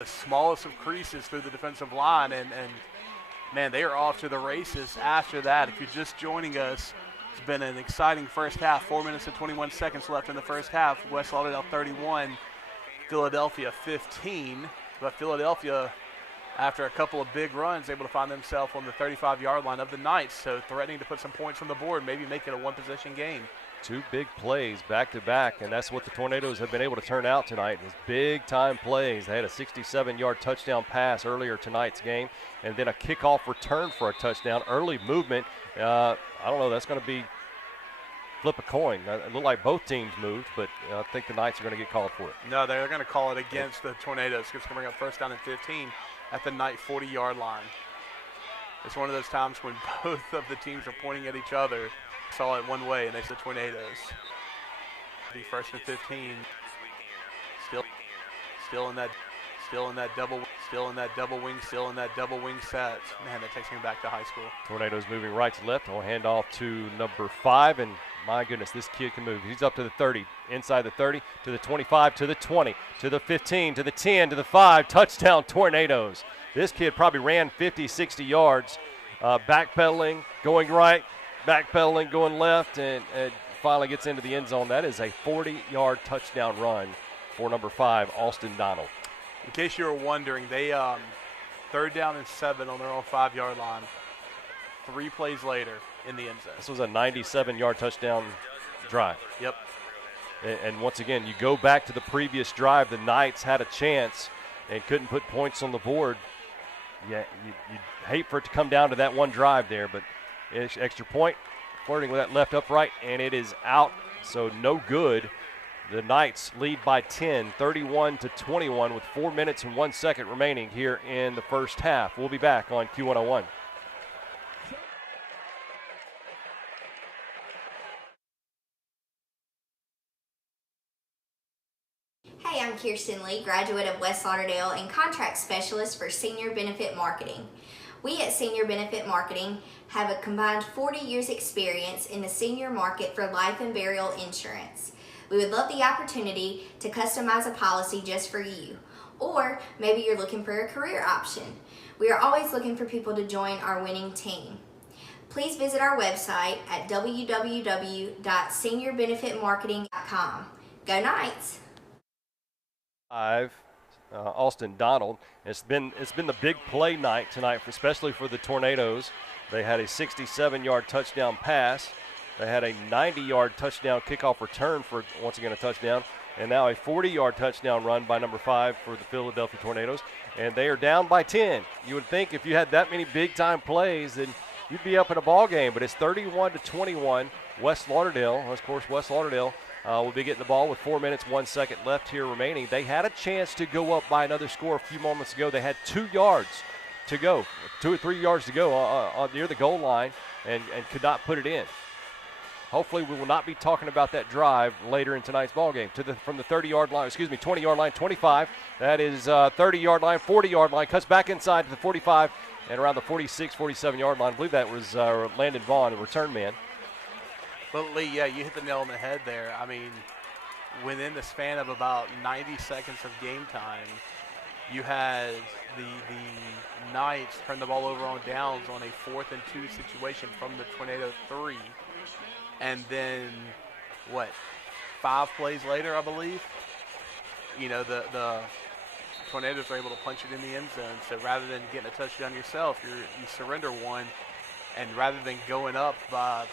the smallest of creases through the defensive line, and man, they are off to the races after that. If you're just joining us, it's been an exciting first half. 4 minutes and 21 seconds left in the first half. West Lauderdale 31, Philadelphia 15. But Philadelphia, after a couple of big runs, able to find themselves on the 35-yard line of the Knights, so threatening to put some points on the board, maybe make it a one-possession game. Two big plays back-to-back, and that's what the Tornadoes have been able to turn out tonight, is big-time plays. They had a 67-yard touchdown pass earlier tonight's game, and then a kickoff return for a touchdown. Early movement, I don't know, that's going to be flip a coin. It looked like both teams moved, but I think the Knights are going to get called for it. No, they're going to call it against the Tornadoes. It's going to bring up first down and 15 at the Knight 40-yard line. It's one of those times when both of the teams are pointing at each other. Saw it one way, and they said Tornadoes. The first and 15. Still in that double wing set. Man, that takes me back to high school. Tornadoes moving right to left. We'll hand off to number 5, and my goodness, this kid can move. He's up to the 30, inside the 30, to the 25, to the 20, to the 15, to the 10, to the 5. Touchdown, Tornadoes. This kid probably ran 50, 60 yards, backpedaling, going right, backpedaling, going left, and finally gets into the end zone. That is a 40-yard touchdown run for number 5, Austin Donald. In case you were wondering, they third down and 7 on their own 5-yard line. 3 plays later in the end zone. This was a 97-yard touchdown drive. Yep. And once again, you go back to the previous drive, the Knights had a chance and couldn't put points on the board. Yeah, you'd hate for it to come down to that one drive there, but extra point, flirting with that left upright, and it is out, so no good. The Knights lead by 10, 31-21, with 4 minutes and 1 second remaining here in the first half. We'll be back on Q101. Hey, I'm Kirsten Lee, graduate of West Lauderdale and contract specialist for Senior Benefit Marketing. We at Senior Benefit Marketing have a combined 40 years experience in the senior market for life and burial insurance. We would love the opportunity to customize a policy just for you. Or maybe you're looking for a career option. We are always looking for people to join our winning team. Please visit our website at www.seniorbenefitmarketing.com. Go Knights! 5, Austin Donald. It's been the big play night tonight, especially for the Tornadoes. They had a 67-yard touchdown pass. They had a 90-yard touchdown kickoff return for, once again, a touchdown. And now a 40-yard touchdown run by number 5 for the Philadelphia Tornadoes. And they are down by 10. You would think if you had that many big-time plays, then you'd be up in a ball game. But it's 31-21. West Lauderdale, of course, West Lauderdale will be getting the ball with 4 minutes, 1 second left here remaining. They had a chance to go up by another score a few moments ago. They had 2 yards to go, 2 or 3 yards to go near the goal line and could not put it in. Hopefully we will not be talking about that drive later in tonight's ball game. From the 20-yard line, 25. That is 30-yard line, 40-yard line, cuts back inside to the 45 and around the 46, 47-yard line. I believe that was Landon Vaughn, the return man. Well, Lee, yeah, you hit the nail on the head there. I mean, within the span of about 90 seconds of game time, you had the Knights turn the ball over on downs on a 4th and 2 situation from the Tornado 3. And then, 5 plays later, I believe, the Tornadoes are able to punch it in the end zone. So rather than getting a touchdown yourself, you surrender one. And rather than going up by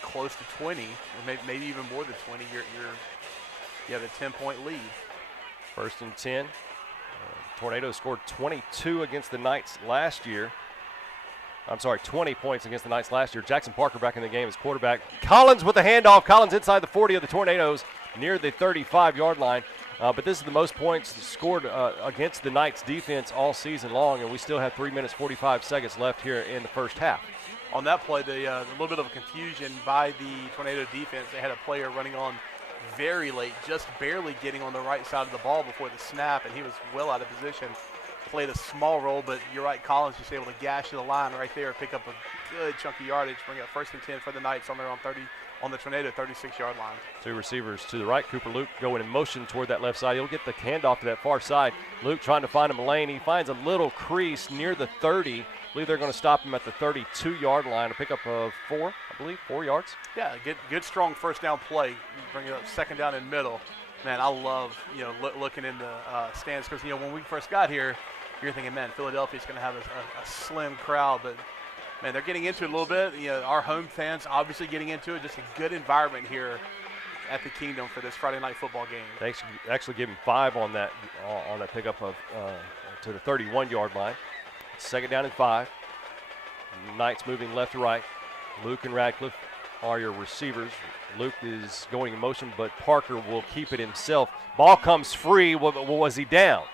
close to 20, or maybe even more than 20, you have a 10-point lead. First and 10. Tornadoes scored 22 against the Knights last year. 20 points against the Knights last year. Jackson Parker back in the game as quarterback. Collins with the handoff. Collins inside the 40 of the Tornadoes near the 35-yard line. But this is the most points scored against the Knights defense all season long, and we still have 3 minutes, 45 seconds left here in the first half. On that play, a little bit of a confusion by the Tornado defense. They had a player running on very late, just barely getting on the right side of the ball before the snap, and he was well out of position. Played a small role, but you're right, Collins just able to gash to the line right there, pick up a good chunk of yardage, bring up first and 10 for the Knights on their own on the Tornado 36-yard line. Two receivers to the right. Cooper Luke going in motion toward that left side. He'll get the handoff to that far side. Luke trying to find him a lane. He finds a little crease near the 30. I believe they're going to stop him at the 32-yard line. A pickup of 4 yards. Yeah, good strong first down play. Bring it up second down and middle. Man, I love, looking in the stands because, when we first got here, you're thinking, man, Philadelphia's going to have a slim crowd. But, man, they're getting into it a little bit. Our home fans obviously getting into it. Just a good environment here at the Kingdom for this Friday night football game. They actually give him 5 on that pickup of to the 31-yard line. Second down and 5. Knights moving left to right. Luke and Radcliffe are your receivers. Luke is going in motion, but Parker will keep it himself. Ball comes free. Was he down?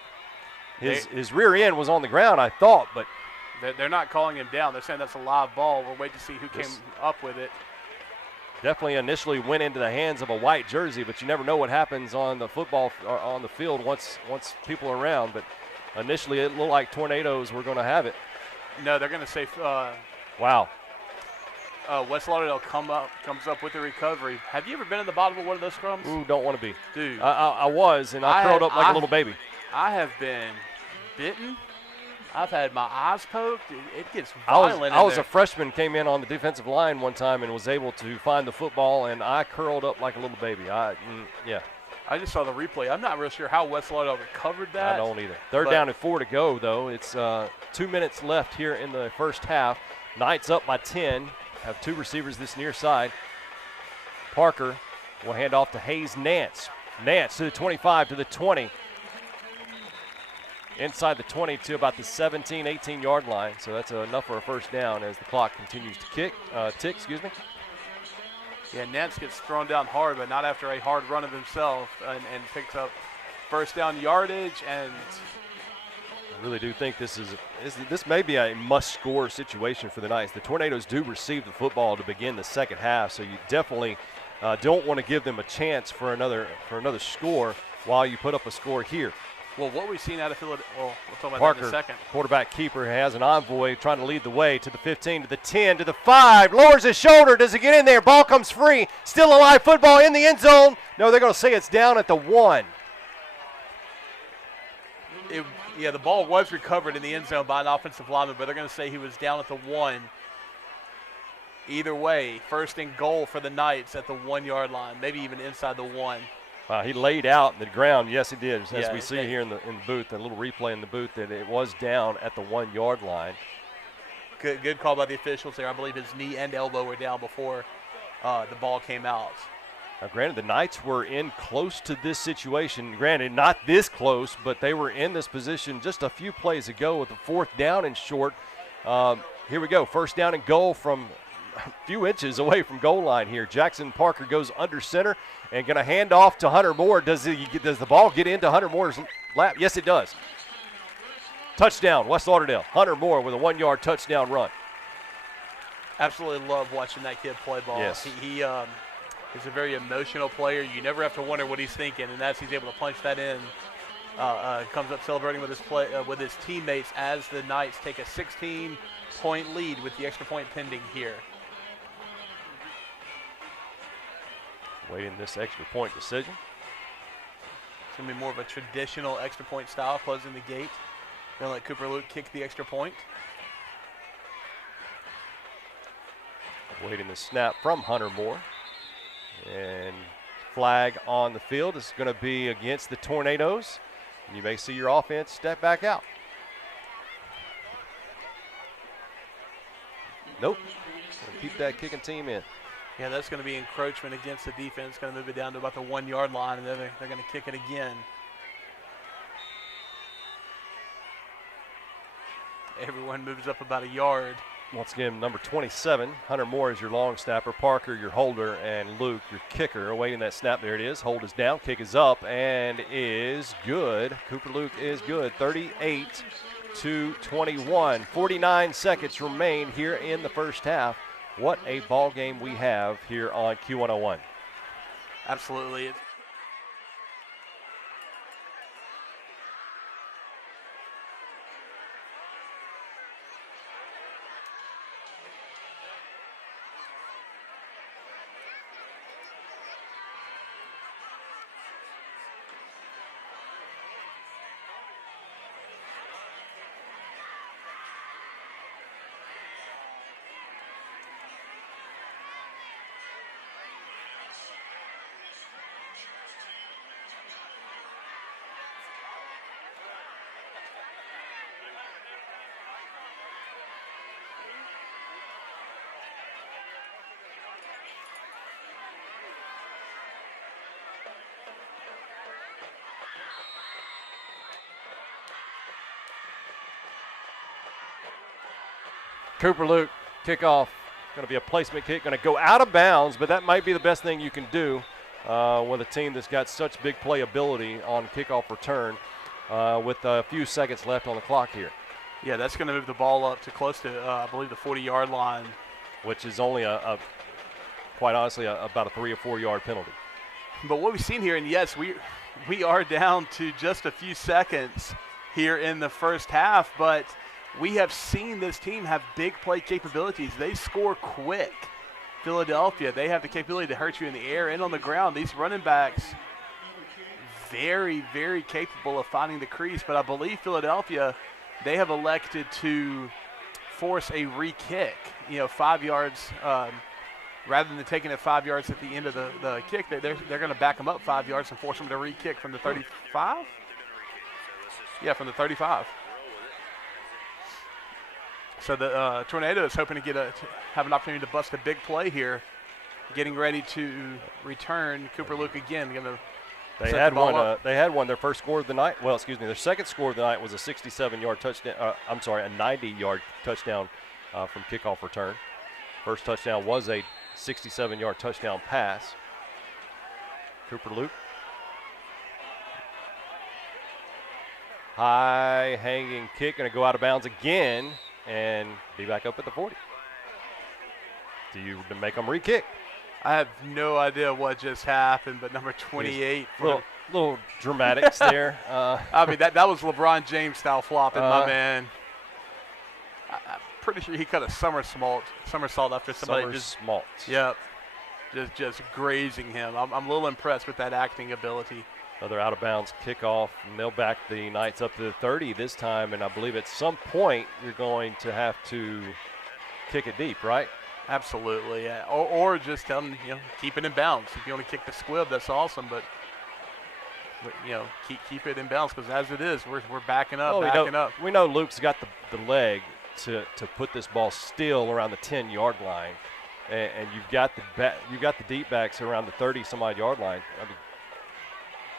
His rear end was on the ground, I thought, but they're not calling him down. They're saying that's a live ball. We're waiting to see who came up with it. Definitely initially went into the hands of a white jersey, but you never know what happens on the football or on the field once people are around. But initially it looked like Tornadoes were going to have it. No, they're going to say wow. West Lauderdale comes up with the recovery. Have you ever been in the bottom of one of those scrums? Ooh, don't want to be. Dude. I was, and I curled up like a little baby. I have been bitten. I've had my eyes poked. It gets violent. I was a freshman, came in on the defensive line one time and was able to find the football, and I curled up like a little baby. Yeah. I just saw the replay. I'm not real sure how West Lauderdale recovered that. I don't either. They're down at 4 to go, though. It's 2 minutes left here in the first half. Knights up by 10. Have 2 receivers this near side. Parker will hand off to Hayes Nance. Nance to the 25, to the 20. Inside the 20 to about the 17, 18-yard line. So that's enough for a first down as the clock continues to tick. Yeah, Nance gets thrown down hard, but not after a hard run of himself, and picks up first down yardage. And I really do think this may be a must-score situation for the Knights. The Tornadoes do receive the football to begin the second half, so you definitely don't want to give them a chance for another score while you put up a score here. Well, what we've seen out of Philadelphia, we'll talk about Parker, that in a second. Quarterback keeper, has an envoy trying to lead the way to the 15, to the 10, to the 5. Lowers his shoulder. Does it get in there? Ball comes free. Still alive. Football in the end zone. No, they're going to say it's down at the 1. The ball was recovered in the end zone by an offensive lineman, but they're going to say he was down at the 1. Either way, first and goal for the Knights at the 1-yard line, maybe even inside the 1. He laid out in the ground. Yes, he did. As we see here in the booth, a little replay in the booth, that it was down at the 1-yard line. Good call by the officials there. I believe his knee and elbow were down before the ball came out. Now, granted, the Knights were in close to this situation. Granted, not this close, but they were in this position just a few plays ago with the 4th down and short. Here we go. First down and goal from a few inches away from goal line here. Jackson Parker goes under center and going to hand off to Hunter Moore. Does the ball get into Hunter Moore's lap? Yes, it does. Touchdown, West Lauderdale. Hunter Moore with a 1-yard touchdown run. Absolutely love watching that kid play ball. Yes. He is a very emotional player. You never have to wonder what he's thinking, and as he's able to punch that in. Comes up celebrating with his teammates as the Knights take a 16-point lead with the extra point pending here. Waiting this extra point decision. It's going to be more of a traditional extra point style, closing the gate. Going to let Cooper Luke kick the extra point. Waiting the snap from Hunter Moore. And flag on the field is going to be against the Tornadoes. You may see your offense step back out. Nope. Keep that kicking team in. Yeah, that's going to be encroachment against the defense. Going to move it down to about the 1-yard line, and then they're going to kick it again. Everyone moves up about a yard. Once again, number 27, Hunter Moore is your long snapper, Parker your holder, and Luke your kicker. Awaiting that snap. There it is. Hold is down, kick is up, and is good. Cooper Luke is good. 38-21. 49 seconds remain here in the first half. What a ball game we have here on Q101. Absolutely. Cooper Luke, kickoff, going to be a placement kick, going to go out of bounds, but that might be the best thing you can do with a team that's got such big playability on kickoff return with a few seconds left on the clock here. Yeah, that's going to move the ball up to close to, I believe, the 40-yard line. Which is only, quite honestly, about a 3 or 4 yard penalty. But what we've seen here, and yes, we are down to just a few seconds here in the first half, but we have seen this team have big play capabilities. They score quick. Philadelphia, they have the capability to hurt you in the air and on the ground. These running backs, very, very capable of finding the crease, but I believe Philadelphia, they have elected to force a re-kick, 5 yards, rather than taking it 5 yards at the end of the kick. They're going to back them up 5 yards and force them to re-kick from the 35? Yeah, from the 35. So the Tornado is hoping to have an opportunity to bust a big play here, getting ready to return. Cooper Luke again going to They had one. They had one. Their first score of the night. Well, excuse me. Their second score of the night was a 67-yard touchdown. A 90-yard touchdown from kickoff return. First touchdown was a 67-yard touchdown pass. Cooper Luke. High hanging kick, going to go out of bounds again and be back up at the 40. Do you make them re-kick? I have no idea what just happened, but number 28. Little dramatics there. I mean, that was LeBron James style flopping, my man. I'm pretty sure he cut a somersault after somebody Yep, just grazing him. I'm a little impressed with that acting ability. Another out of bounds kickoff, and they'll back the Knights up to the 30 this time, and I believe at some point you're going to have to kick it deep, right? Absolutely, yeah. Or just tell them, keep it in bounds. If you want to kick the squib, that's awesome, but keep it in bounds, because as it is, we're backing up, up. We know Luke's got the leg to put this ball still around the 10-yard line, and you've got the deep backs around the 30-some-odd yard line. I mean,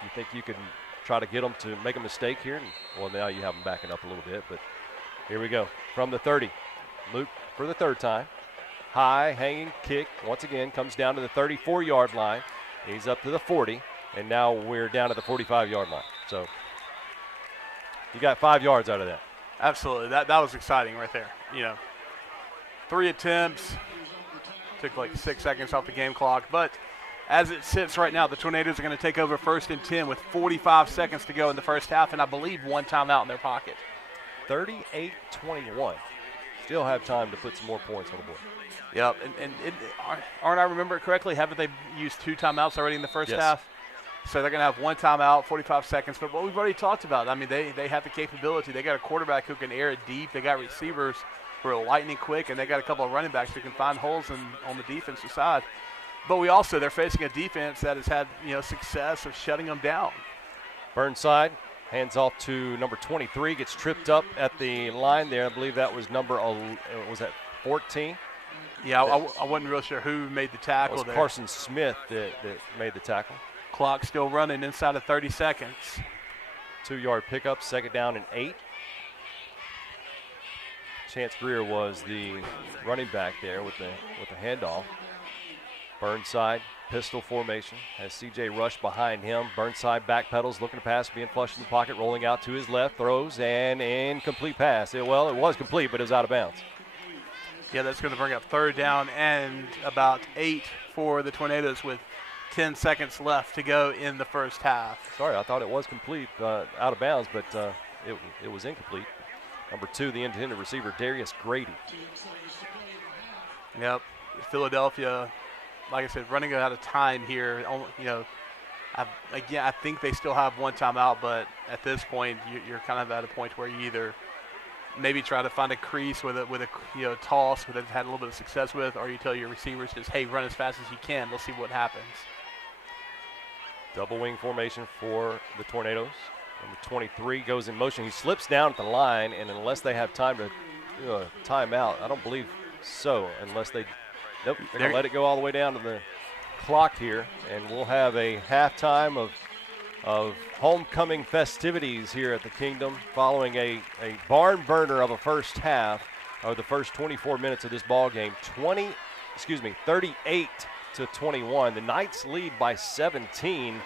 you think you can try to get them to make a mistake here? Well, now you have them backing up a little bit, but here we go. From the 30, Luke for the third time. High hanging kick, once again, comes down to the 34-yard line. He's up to the 40, and now we're down to the 45-yard line. So you got 5 yards out of that. Absolutely. That was exciting right there. 3 attempts, took like 6 seconds off the game clock, but as it sits right now, the Tornadoes are going to take over 1st and 10 with 45 seconds to go in the first half, and I believe 1 timeout in their pocket. 38-21. Still have time to put some more points on the board. Yep, and aren't I remember it correctly? Haven't they used 2 timeouts already in the first half? So they're going to have 1 timeout, 45 seconds. But what we've already talked about, I mean, they have the capability. They got a quarterback who can air it deep. They got receivers who are lightning quick, and they got a couple of running backs who can find holes on the defensive side. But they're facing a defense that has had, success of shutting them down. Burnside hands off to number 23, gets tripped up at the line there. I believe that was was that 14? Yeah, I wasn't real sure who made the tackle. It was Carson Smith that made the tackle. Clock still running inside of 30 seconds. 2-yard pickup, 2nd down and 8. Chance Greer was the running back there with the handoff. Burnside, pistol formation, has C.J. Rush behind him. Burnside backpedals, looking to pass, being flushed in the pocket, rolling out to his left, throws, and incomplete pass. It was complete, but it was out of bounds. Yeah, that's going to bring up 3rd down and about 8 for the Tornadoes with 10 seconds left to go in the first half. Sorry, I thought it was complete, out of bounds, but it was incomplete. Number 2, the intended receiver, Darius Grady. Yep, Philadelphia, like I said, running out of time here. I think they still have 1 timeout, but at this point, you're kind of at a point where you either maybe try to find a crease with a toss that they've had a little bit of success with, or you tell your receivers just, hey, run as fast as you can. We'll see what happens. Double wing formation for the Tornadoes. Number 23 goes in motion. He slips down at the line, and unless they have time to do a timeout, I don't believe so, unless they're going to let it go all the way down to the clock here, and we'll have a halftime of homecoming festivities here at the Kingdom following a barn burner of a first half. or the first 24 minutes of this ball game. 38 to 21. The Knights lead by 17.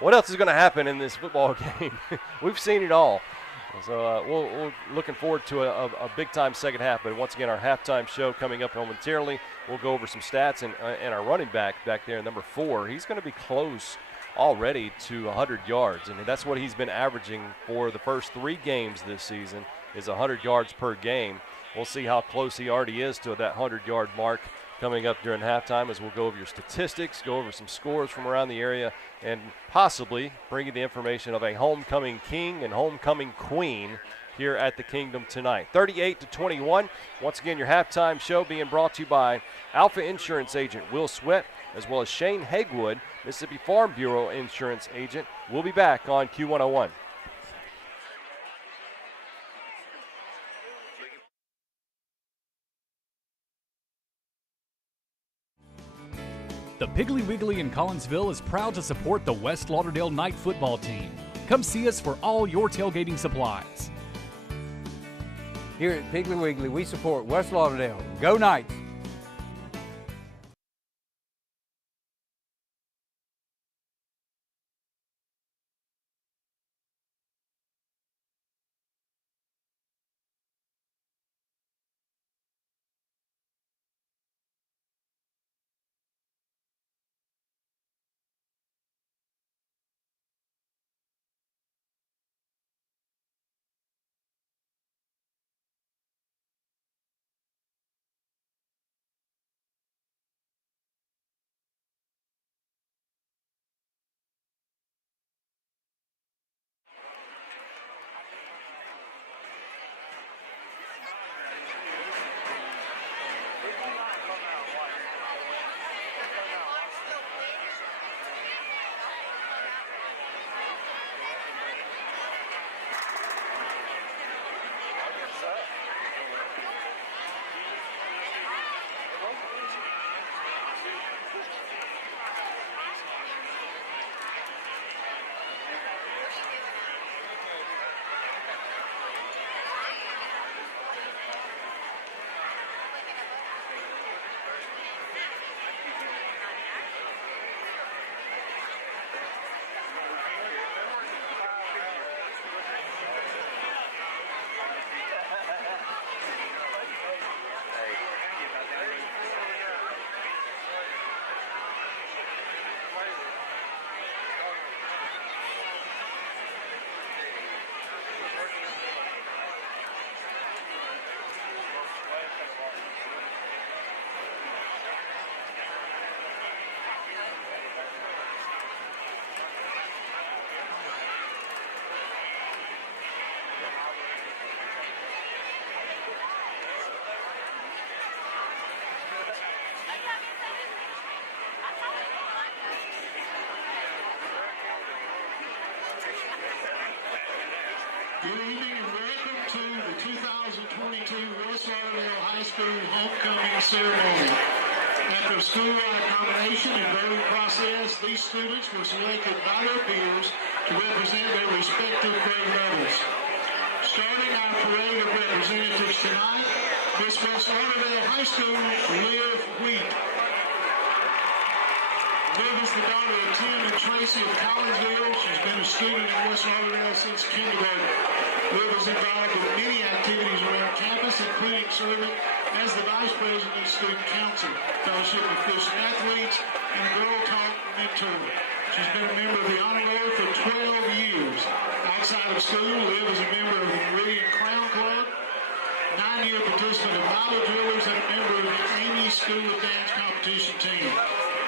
What else is going to happen in this football game? We've seen it all. So we're looking forward to a big-time second half. But once again, our halftime show coming up momentarily. We'll go over some stats, and our running back there, number 4, he's going to be close already to 100 yards. And that's what he's been averaging for the first 3 games this season, is 100 yards per game. We'll see how close he already is to that 100-yard mark coming up during halftime, as we'll go over your statistics, go over some scores from around the area, and possibly bring you the information of a homecoming king and homecoming queen here at the Kingdom tonight. 38 to 21. Once again, your halftime show being brought to you by Alpha Insurance Agent Will Sweat, as well as Shane Hegwood, Mississippi Farm Bureau Insurance Agent. We'll be back on Q101. The Piggly Wiggly in Collinsville is proud to support the West Lauderdale Knight football team. Come see us for all your tailgating supplies. Here at Piggly Wiggly, we support West Lauderdale. Go Knights! Good evening and welcome to the 2022 West Lauderdale High School Homecoming Ceremony. After a school-wide nomination and voting process, these students were selected by their peers to represent their respective grade levels. Starting our parade of representatives tonight, Miss West Lauderdale High School, Liv Wheat. Liv is the daughter of Tim and Tracy of Collinsville. She's been a student at West Lauderdale since kindergarten. Liv is involved in many activities around campus, including serving as the Vice President of Student Council, Fellowship of Christian Athletes, and Girl Talk Mentor. She's been a member of the Honor Roll for 12 years. Outside of school, Liv is a member of the Meridian Clown Club, 9-year participant of Bible Drillers, and a member of the Amy School of Dance competition team.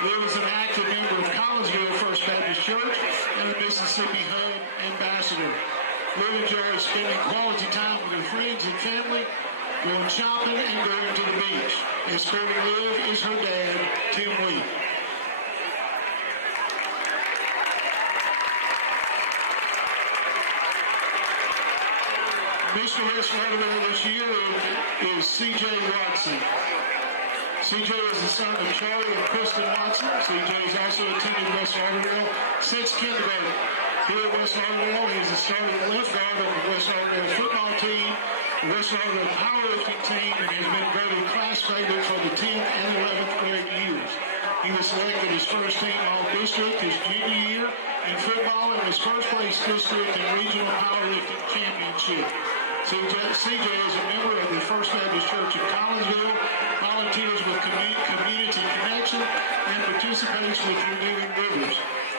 Liv is an active member of Collinsville First Baptist Church and the Mississippi Hub Ambassador. Liv enjoys spending quality time with her friends and family, going shopping and going to the beach. Escorting Liv is her dad, Tim Wheat. Mr. West Lauderdale this year is C.J. Watson. C.J. is the son of Charlie and Kristen Watson. C.J. has also attended West Lauderdale since kindergarten. Here at West Lauderdale, he is the starting left guard of the West Lauderdale football team the West Lauderdale powerlifting team and has been voted class favorite for the 10th and 11th grade years. He was selected as first team all-district his junior year in football and was first place district and regional powerlifting championship. CJ is a member of the First Baptist Church of Collinsville, volunteers with Community Connection, and participates with Renewing Rivers.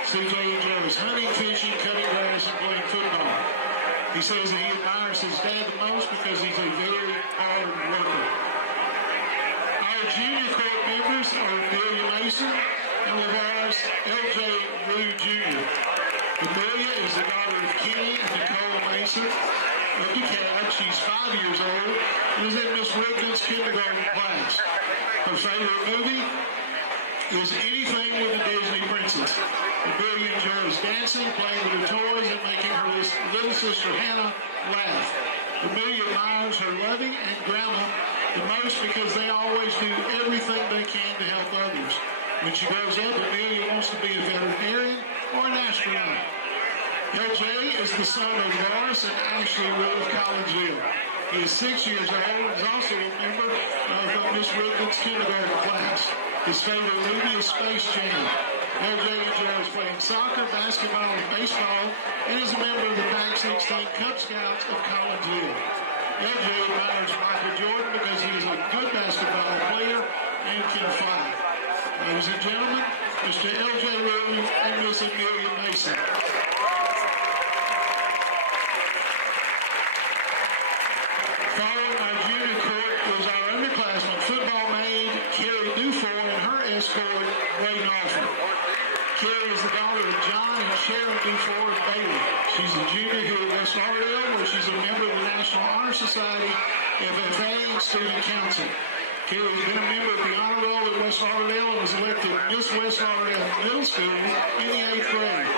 CJ enjoys hunting, fishing, cutting grass, and playing football. He says that he admires his dad the most because he's a very hard worker. Our junior court members are Amelia Mason and LeVar's L.J. Rue Jr. Amelia is the daughter of Kenny and Nicole Mason of DeKalb. She's 5 years old and is in Miss Rigdon's kindergarten class. Her favorite movie is anything with the Disney princess. Amelia enjoys dancing, playing with her toys, and making her little sister Hannah laugh. Amelia admires her loving and grandma the most because they always do everything they can to help others. When she grows up, Amelia wants to be a veterinarian or an astronaut. LJ is the son of Lawrence and Ashley Wood of Collinsville. He is 6 years old and is also a member of Miss Rigdon's kindergarten class. His favorite movie is Space Jam. LJ enjoys playing soccer, basketball, and baseball, and is a member of the Back 16 Cub Scouts of Collinsville. LJ admires Michael Jordan because he is a good basketball player and can fly. Ladies and gentlemen, Mr. LJ Rue and Miss Amelia Mason. Following our junior court was our underclassmen football maid Carrie Dufour and her escort Ray Norfolk. Carrie is the daughter of John and Sharon Dufour of Bailey. She's a junior here at West Lauderdale, where she's a member of the National Honor Society, FFA, and Student Council. Carrie has been a member of the Honor Roll at West Lauderdale and was elected Miss West Lauderdale Middle School in the 8th grade.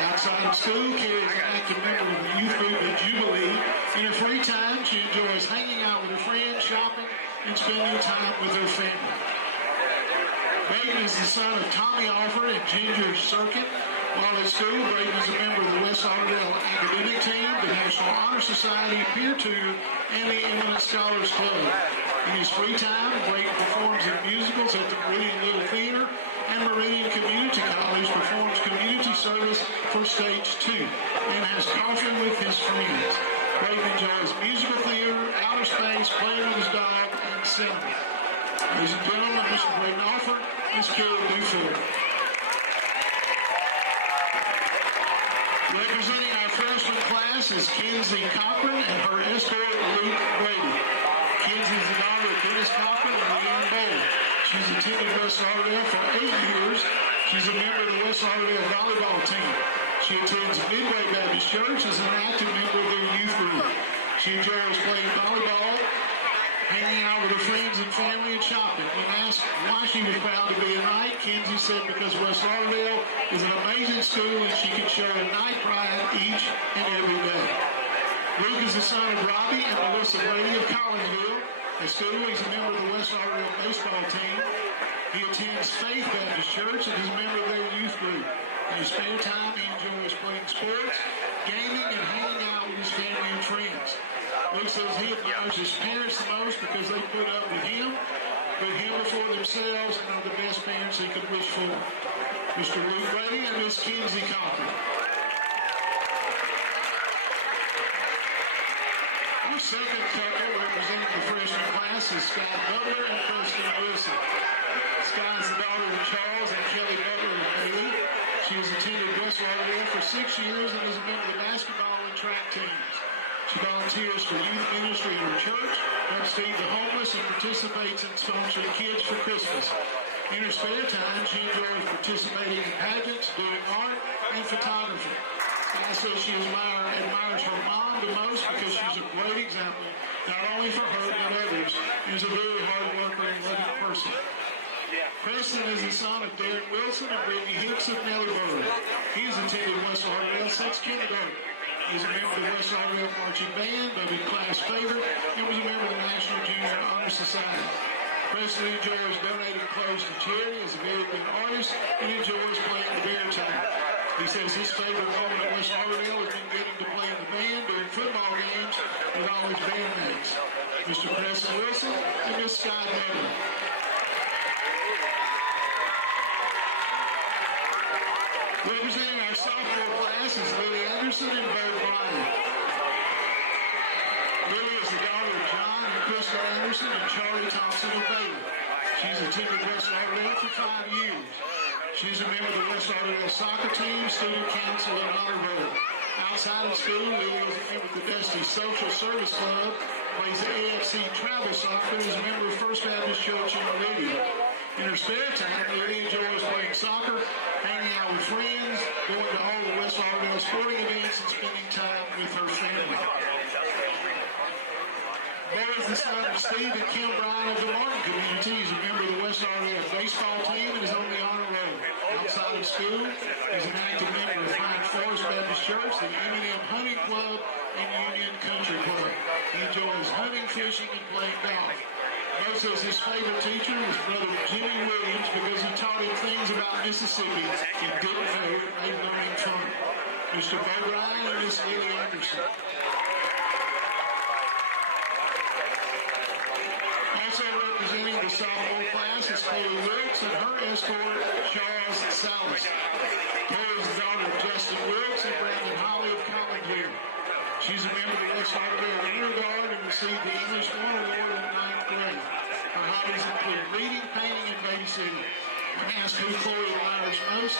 Outside of school, Carrie is an active member of the youth group at Jubilee. In her free time, she enjoys hanging out with her friends, shopping, and spending time with her family. Brayden is the son of Tommy Offer and Ginger Circuit. While at school, Brayden is a member of the West Lauderdale Academic Team, the National Honor Society, Peer Tutor, and the Eminent Scholars Club. In his free time, Brayden performs in musicals at the Meridian Little Theater, and Meridian Community College performs community service for Stage 2 and has coffee with his friends. Brayden enjoys musical theater, outer space, playing with his dog, and cinema. Ladies and gentlemen, Mr. Brayden Offer, Ms. Carrie Dufour. Representing our freshman class is Kenzie Cochran and her escort, Luke Brady. Kenzie is the daughter of Dennis Cochran and Leanne Bowen. She's attended West Lauderdale for 8 years. She's a member of the West Lauderdale volleyball team. She attends Midway Baptist Church as an active member of their youth group. She enjoys playing volleyball, hanging out with her friends and family, and shopping. When asked why she was proud to be a Knight, Kenzie said because West Lauderdale is an amazing school and she can show her Knight pride each and every day. Luke is the son of Robbie and Melissa Brady of Collinsville. At school, he's a member of the West Lauderdale baseball team. He attends Faith Baptist Church and is a member of their youth group. In his spare time, he enjoys playing sports, gaming, and hanging out with his family and friends. Luke says he admires his parents the most because they put up with him, put him before themselves, and are the best parents he could wish for. Mr. Luke Brady and Miss Kenzie Cochran. Our second couple representing the freshman class is Scott Butler and Preston Wilson. Scott is the daughter of Charles and Kelly Butler of Bailey. She has attended West Lauderdale for 6 years and is a member of the basketball and track teams. She volunteers for youth ministry in her church, helps feed the homeless, and participates in sponsoring kids for Christmas. In her spare time, she enjoys participating in pageants, doing art, and photography. Scott says she admires her mom the most because she's a great example, not only for her but others, and is a very hard worker and loving person. Preston is the son of Derek Wilson and Brittany Hicks of Nellyburg. He has attended West Lauderdale since kindergarten. He is a member of the West Lauderdale Marching Band, voted class favorite, and was a member of the National Junior Honor Society. Preston enjoys donating clothes to charity, is a very good artist, and enjoys playing the baritone. He says his favorite moment at West Lauderdale has been getting to play in the band during football games with all his bandmates, Mr. Preston Wilson and Miss Sky Miller. Representing our sophomore class is Lily Anderson and Bo Bryant. Lily is the daughter of John and Kristen Anderson and Charlie Thompson of Baylor. She's attended West Lauderdale for 5 years. She's a member of the West Lauderdale soccer team, student council, and honor roll. Outside of school, Lily is a member of the Dusty Social Service Club, plays the AFC Travel Soccer, and is a member of First Baptist Church in Olivia. In her spare time, Lily enjoys playing soccer, hanging out with friends, going to all the West Lauderdale sporting events, and spending time with her family. Bo is the son of Steve and Kim Bryan of the Martin community. He's a member of the West Lauderdale baseball team and is on the honor roll. Outside of school, he's an active member of Pine Forest Baptist Church, the M&M Hunting Club, and Union Country Club. He enjoys hunting, fishing, and playing golf. Bo says his favorite teacher was Brother Jimmy Williams because he taught him things about Mississippi he didn't know that made learning fun. Mr. Bo Bryan and Miss Lily Anderson. Also representing the sophomore class is Chloe Wilkes and her escort, Charles Salas. Chloe is the daughter of Justin Wilkes and Brandon Holly of Collinsville. She's a member of the West Lauderdale Honor Guard and received the English 1 Award in 9th grade. Her hobbies include reading, painting, and babysitting. When asked who Chloe admires most,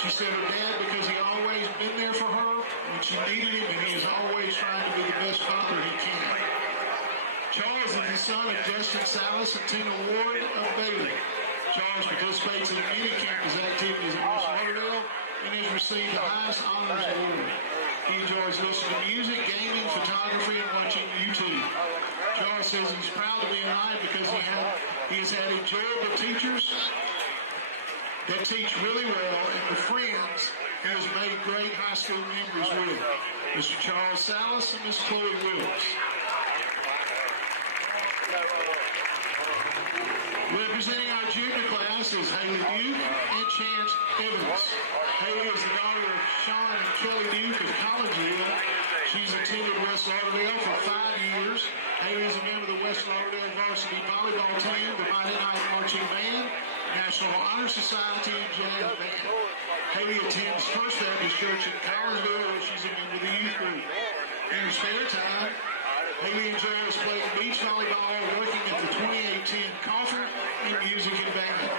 she said her dad because he always been there for her when she needed him, and he is always trying to be the best father he can. Charles is the son of Justin Salas and Tina Ward of Baylor. Charles participates in many campus activities at West Lauderdale and has received the highest honors award. He enjoys listening to music, gaming, photography, and watching YouTube. Charles says he's proud to be an I because he has had enjoyable teachers that teach really well and the friends he has made great high school memories with. Mr. Charles Salas and Miss Chloe Wilkes. Representing our junior class is Haley Duke and Chance Evans. Haley is the daughter of Sean and Kelly Duke of Collinsville. She's attended West Lauderdale for 5 years. Haley is a member of the West Lauderdale varsity volleyball team, the Mighty Night Marching Band, National Honor Society, and Jazz Band. Haley attends First Baptist Church in Collinsville, where she's a member of the youth group. In her spare time, Haley enjoys playing beach volleyball, working at the 2018 Conference, and music and band.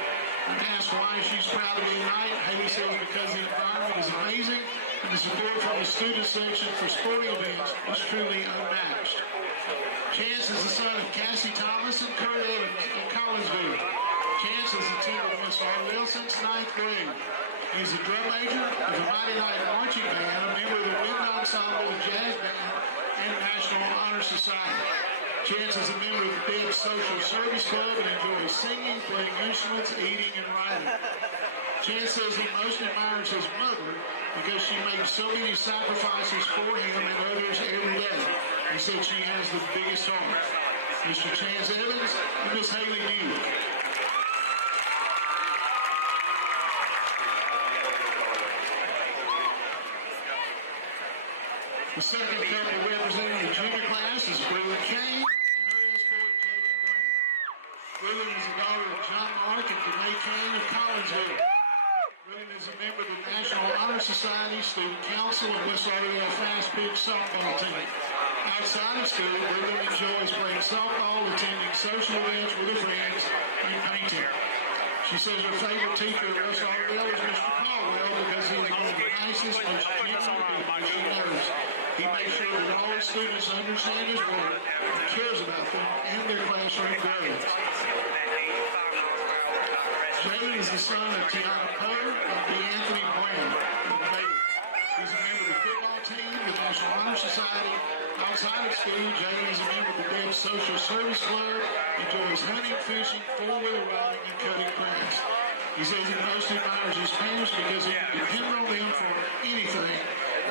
When asked why she's proud to be a Knight, Haley says because the environment is amazing and the support from the student section for sporting events is truly unmatched. Chance is the son of Cassie Thomas and Kurt Evans of Collinsville. Chance has attended West Lauderdale since 9th grade. He's a drum major of the Mighty Night Marching Band, a member of the Wind Ensemble, the Jazz Band, and National Honor Society. Chance is a member of the Big Social Service Club and enjoys singing, playing instruments, eating, and writing. Chance says he most admires his mother because she made so many sacrifices for him and others every day. He said she has the biggest heart. Mr. Chance Evans and Miss Haley Duke. The second couple representing the junior class is Breland Kane and her escort, Jaden Brown. Breland is the daughter of John Mark and Danae Kane of Collinsville. Breland is a member of the National Honor Society, Student Council, and West Lauderdale Fast Pitch softball team. Outside of school, Breland enjoys playing softball, attending social events with her friends, and painting. She says her favorite teacher at West Lauderdale is Mr. Caldwell because he's one of the nicest, most genuine people she knows. He makes sure that all his students understand his work and cares about them and their classroom grades. Jalen is the son of Tiana Poe and DeAnthony Brown of Baylor. He's a member of the football team, the National Honor Society. Outside of school, Jalen is a member of the Big Social Service Club, enjoys hunting, fishing, four-wheel riding, and cutting crafts. He says he mostly admires his parents because he can depend on them for anything.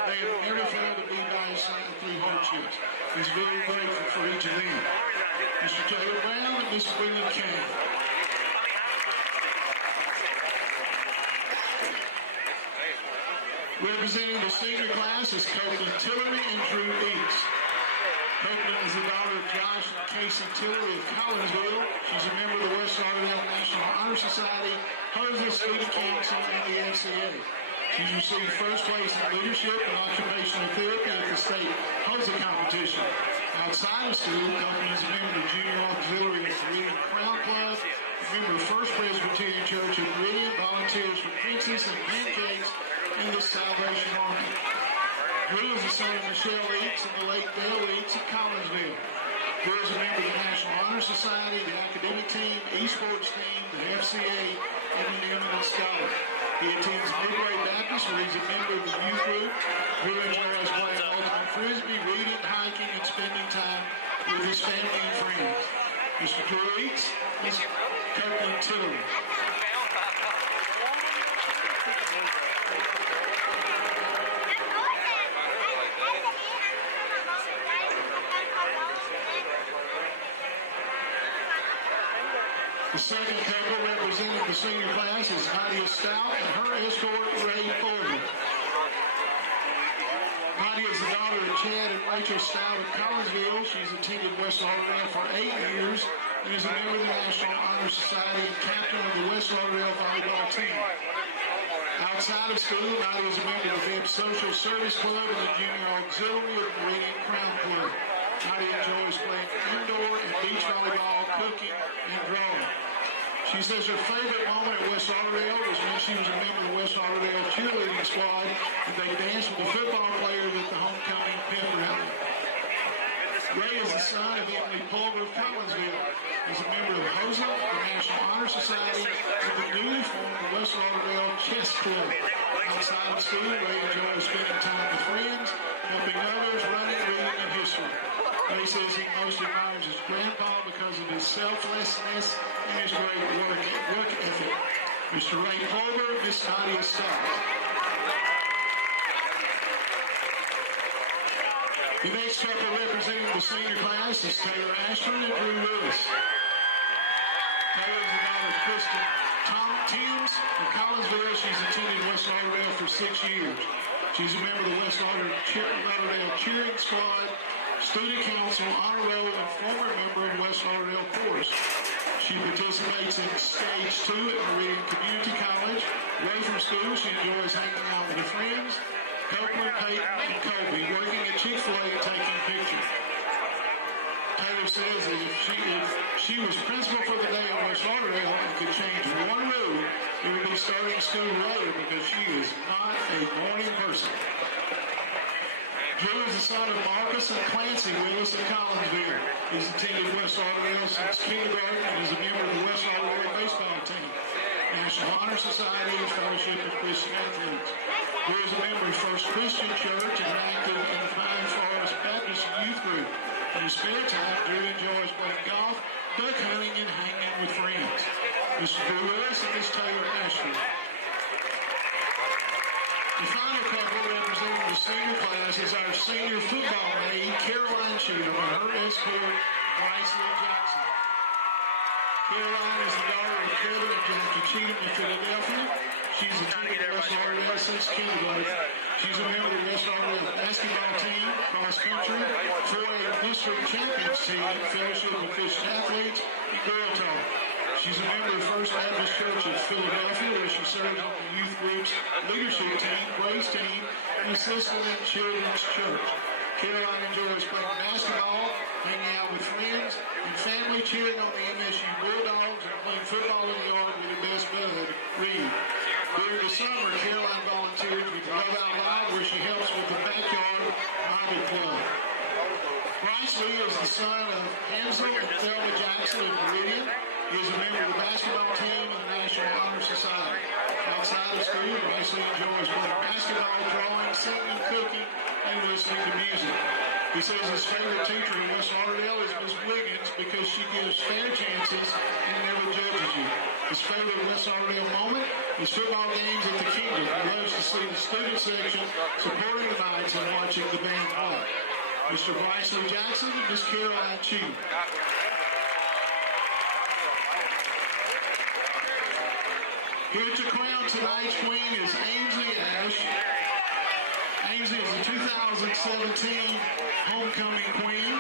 They have never failed to be by his side through hardships. He's very grateful for each of them. Mr. Taylor Brown and Mrs. Breland Kane. Representing the senior class is Copeland Tillery and Drew Eats. Copeland is the daughter of Josh and Casey Tillery of Collinsville. She's a member of the West Lauderdale National Honor Society, Hosey Student Council, and the FCA. She's received first place in leadership and occupational therapy at the state Hosey competition. Outside of school, Copeland is a member of the Junior Auxiliary of the Meridian Crown Club, a member of First Presbyterian Church of Meridian, volunteers for Princess and Pancakes, in the Salvation Army. Drew is the son of Michelle Eats and the late Dale Eats at Collinsville. Drew is a member of the National Honor Society, the academic team, esports team, the FCA, and an eminent scholar. He attends Midway Baptist, where he's a member of the youth group. Drew enjoys playing ultimate frisbee, reading, hiking, and spending time with his family and friends. Mr. Drew Eats is Copeland Tillery. The second couple representing the senior class is Nadia Stout and her escort, Ray Fuller. Nadia is the daughter of Chad and Rachel Stout of Collinsville. She's attended West Lauderdale for 8 years and is a member of the National Honor Society and captain of the West Lauderdale volleyball team. Outside of school, Nadia is a member of the Social Service Club and the Junior Auxiliary of the Meridian Crown Club. Nadia enjoys playing indoor and beach volleyball, cooking, and drawing. She says her favorite moment at West Lauderdale was when she was a member of the West Lauderdale cheerleading squad and they danced with the football players at the homecoming pep rally. Ray is the son of Emily Pulver of Collinsville. He's a member of HOSA, the National Honor Society, and the newly formed West Lauderdale Chess Club. Outside of school, Ray enjoys spending time with friends, helping others, running, reading, and history. Ray says he most admires his grandpa because of his selflessness and his great work ethic. Mr. Ray Pulver, Miss Nadia Stout. The next couple representing the senior class is Taylor Ashford and Drew Lewis. Taylor is the daughter of Kristen Timms of Collinsville. She's attended West Lauderdale for 6 years. She's a member of the West Lauderdale cheering squad, student council, honor roll, and former member of West Lauderdale Force. She participates in Stage 2 at Meridian Community College. Away from school, she enjoys hanging out with her friends, Copeland, Peyton, and Colby, working at Chick-fil-A and taking pictures. Taylor says that if she was principal for the day at West Lauderdale and could change one rule, it would be starting school later because she is not a morning person. Drew is the son of Marcus and Clancy Willis of Collinsville. He's attended West Lauderdale since kindergarten and is a member of the West Lauderdale baseball team, National Honor Society, and Fellowship of Christian Athletes. Drew is a member of First Christian Church and active in the Pine Forest Baptist Youth Group. In his spare time, Drew enjoys playing golf, duck hunting, and hanging with friends. Mr. Drew Willis and Miss Taylor Ashford. The final couple representing the senior class is our senior football maid, Caroline Cheatham, and her escort, Bryce Lee Jackson. Caroline is the daughter of Kevin and Jackie Cheatham in Philadelphia. She's attended West Lauderdale since kindergarten. She's a member of the West Lauderdale basketball team, cross country, 4A district champions team, Fellowship of Christian Athletes, and Girl Talk. She's a member of First Baptist Church of Philadelphia, where she serves on the youth group's leadership team, praise team, and assistant in Children's Church. Caroline enjoys playing basketball, hanging out with friends, and family, cheering on the MSU Bulldogs, and playing football in the yard with her best bud, Reed. During the summer, Caroline volunteers with Love Out Loud, where she helps with the backyard Bible club. Bryce Lee is the son of Hansel and Thelma Jackson of Meridian. He is a member of the basketball team and the National Honor Society. Outside of school, Bryce Lee enjoys playing basketball, drawing, singing, cooking, and listening to music. He says his favorite teacher in West Lauderdale is Miss Wiggins because she gives fair chances and never judges you. His favorite West Lauderdale moment is football games at the Kingdom. He loves to see the student section supporting the Knights and watching the band play. Mr. Bryce Lee Jackson and Miss Caroline Cheatham. Here to crown tonight's queen is Ainsley Ash. Ainsley is a 2017 homecoming queen.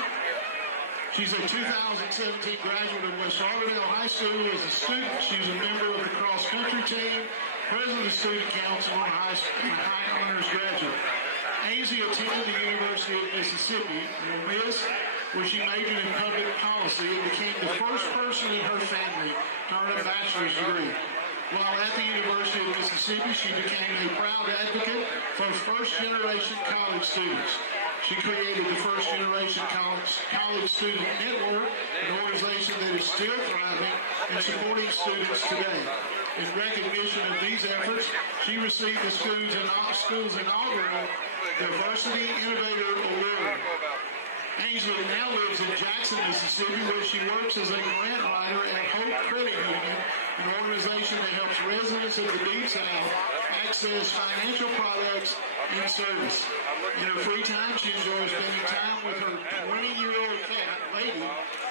She's a 2017 graduate of West Lauderdale High School. As a student, she's a member of the cross-country team, president of student council, and a high honors graduate. Ainsley attended the University of Mississippi, where she majored in public policy and became the first person in her family to earn a bachelor's degree. While at the University of Mississippi, she became a proud advocate for first-generation college students. She created the First Generation College Student Network, an organization that is still thriving and supporting students today. In recognition of these efforts, she received the school's inaugural Diversity Innovator Award. Ainsley now lives in Jackson, Mississippi, where she works as a grant writer at Hope Credit Union, an organization that helps residents of the Deep South access financial products and service. In her free time, she enjoys spending time with her 20-year-old cat, Lady,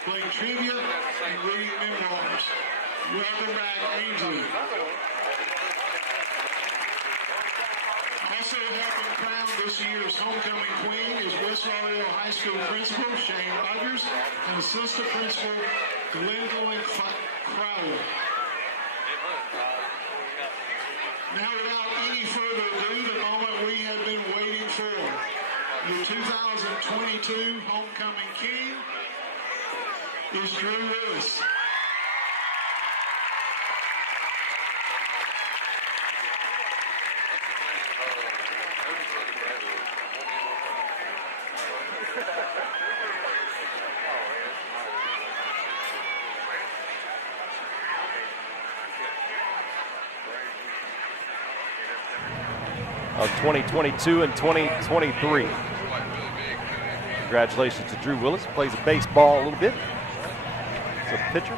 playing trivia and reading memoirs. Welcome back, Ainsley. Also helping crown this year's homecoming queen is West Lauderdale High School principal Shane Rogers and assistant principal Gwendolyn Crowder. Now, without any further ado, the moment we have been waiting for. The 2022 homecoming king is Drew Willis. Of 2022 and 2023. Congratulations to Drew Willis. Plays baseball a little bit. He's a pitcher.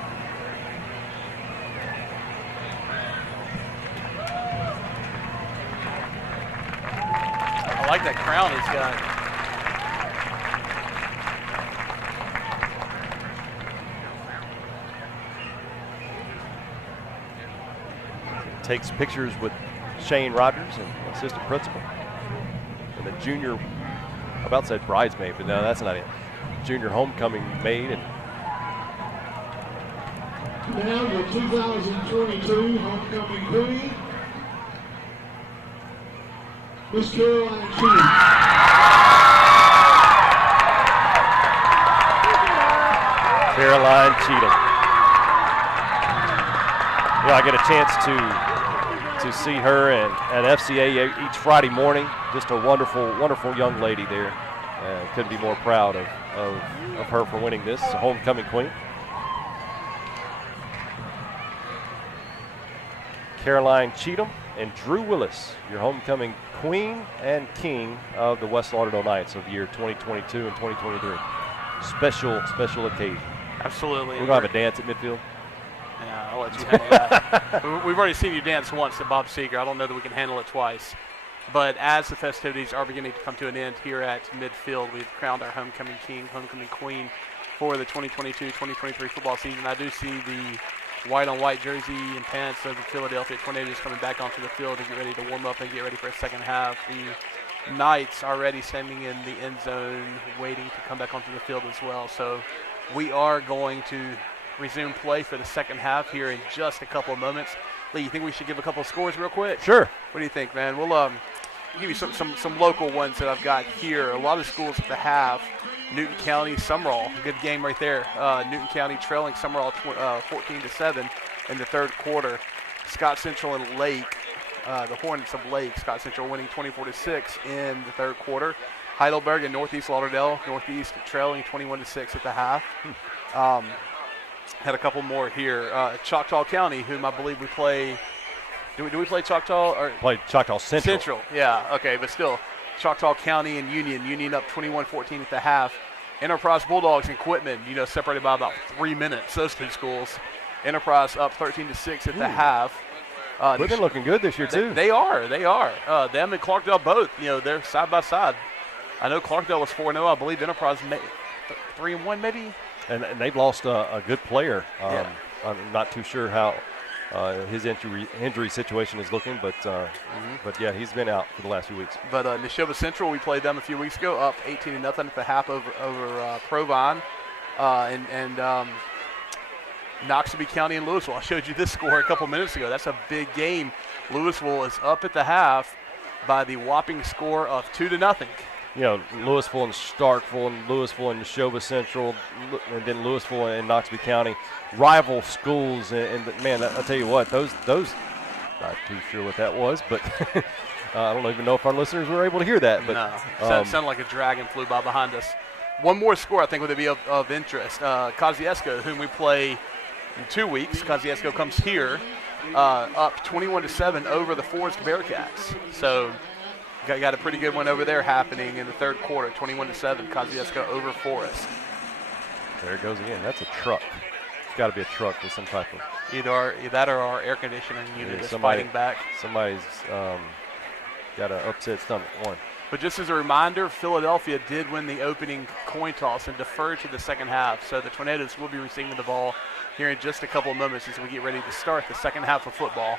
I like that crown he's got. Takes pictures with Shane Rogers, and assistant principal, and the junior, I about said bridesmaid, but no, that's not it. Junior homecoming maid. And now the 2022 homecoming queen, Miss Caroline Cheatham. Caroline Cheatham. Yeah, I get a chance to see her at FCA each Friday morning. Just a wonderful, wonderful young lady there. Couldn't be more proud of her for winning this. A homecoming queen. Caroline Cheatham and Drew Willis, your homecoming queen and king of the West Lauderdale Knights of the year 2022 and 2023. Special occasion. Absolutely. We're going to have a dance at midfield. Yeah, I'll let you handle that. We've already seen you dance once at Bob Seeger. I don't know that we can handle it twice. But as the festivities are beginning to come to an end here at midfield, we've crowned our homecoming king, homecoming queen for the 2022-2023 football season. I do see the white-on-white jersey and pants of the Philadelphia Tornadoes coming back onto the field to get ready to warm up and get ready for a second half. The Knights already standing in the end zone waiting to come back onto the field as well. So we are going to resume play for the second half here in just a couple of moments. Lee, you think we should give a couple of scores real quick? Sure. What do you think, man? We'll give you some local ones that I've got here. A lot of schools at the half. Newton County, Summerall, good game right there. Newton County trailing Summerall 14-7 in the third quarter. Scott Central and Lake, the Hornets of Lake, Scott Central winning 24-6 in the third quarter. Heidelberg and Northeast Lauderdale, Northeast trailing 21-6 at the half. Had a couple more here. Choctaw County, whom I believe we play. Do we play Choctaw? Or played Choctaw Central. Central, yeah, okay, but still. Choctaw County and Union up 21-14 at the half. Enterprise Bulldogs and Quitman, separated by about 3 minutes, those two schools. Enterprise up 13-6 at the half. They've been looking good this year, too. They are. Them and Clarkdale both, they're side by side. I know Clarkdale was 4-0. I believe Enterprise 3-1 maybe. And they've lost a good player. I'm not too sure how his injury situation is looking, but yeah, he's been out for the last few weeks. But Neshoba Central, we played them a few weeks ago, up 18-0 at the half over Provine, and Noxubee County and Louisville. I showed you this score a couple minutes ago. That's a big game. Louisville is up at the half by the whopping score of 2-0. You know, Louisville and Starkville, and Louisville and Neshoba Central, and then Louisville and Noxubee County, rival schools. And man, I'll tell you what, those not too sure what that was, but I don't even know if our listeners were able to hear that. But no, sounded like a dragon flew by behind us. One more score I think would be of interest. Kosciuszko, whom we play in 2 weeks. Kosciuszko comes here, up 21-7 over the Forest Bearcats. So got a pretty good one over there happening in the third quarter, 21-7, Kosciuszko over Forest. There it goes again. That's a truck. It's got to be a truck with some type of. Either that or our air conditioning unit is fighting back. Somebody's got an upset stomach. One. But just as a reminder, Philadelphia did win the opening coin toss and deferred to the second half. So the Tornadoes will be receiving the ball here in just a couple of moments as we get ready to start the second half of football.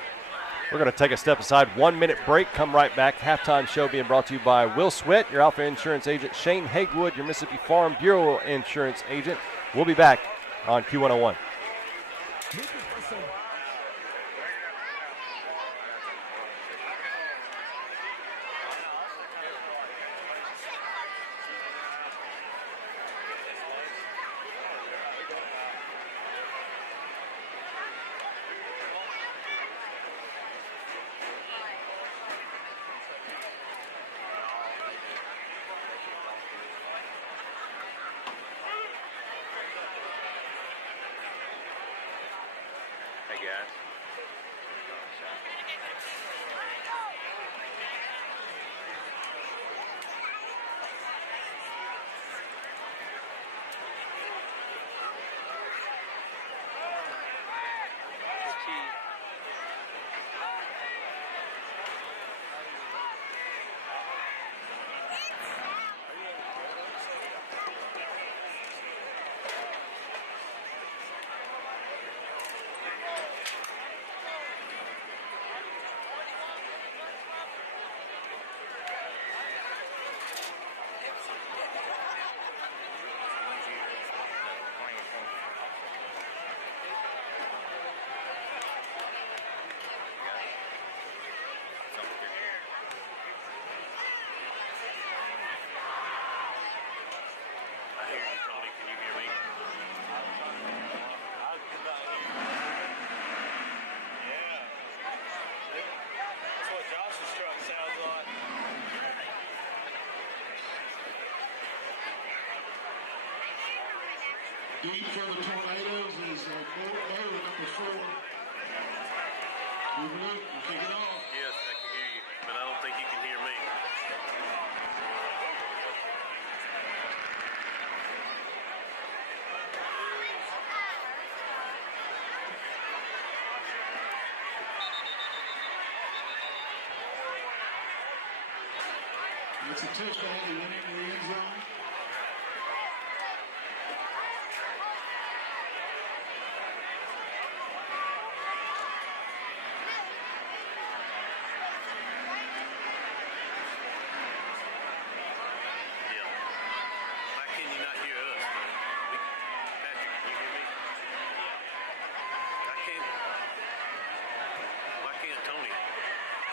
We're going to take a step aside, 1 minute break, come right back. Halftime show being brought to you by Will Sweat, your Alpha Insurance agent, Shane Hagewood, your Mississippi Farm Bureau Insurance agent. We'll be back on Q101. Deep for the Tornadoes is Bo, number 4. You kick it off. Yes, I can hear you, but I don't think you can hear me. It's a touchdown to win in the end zone.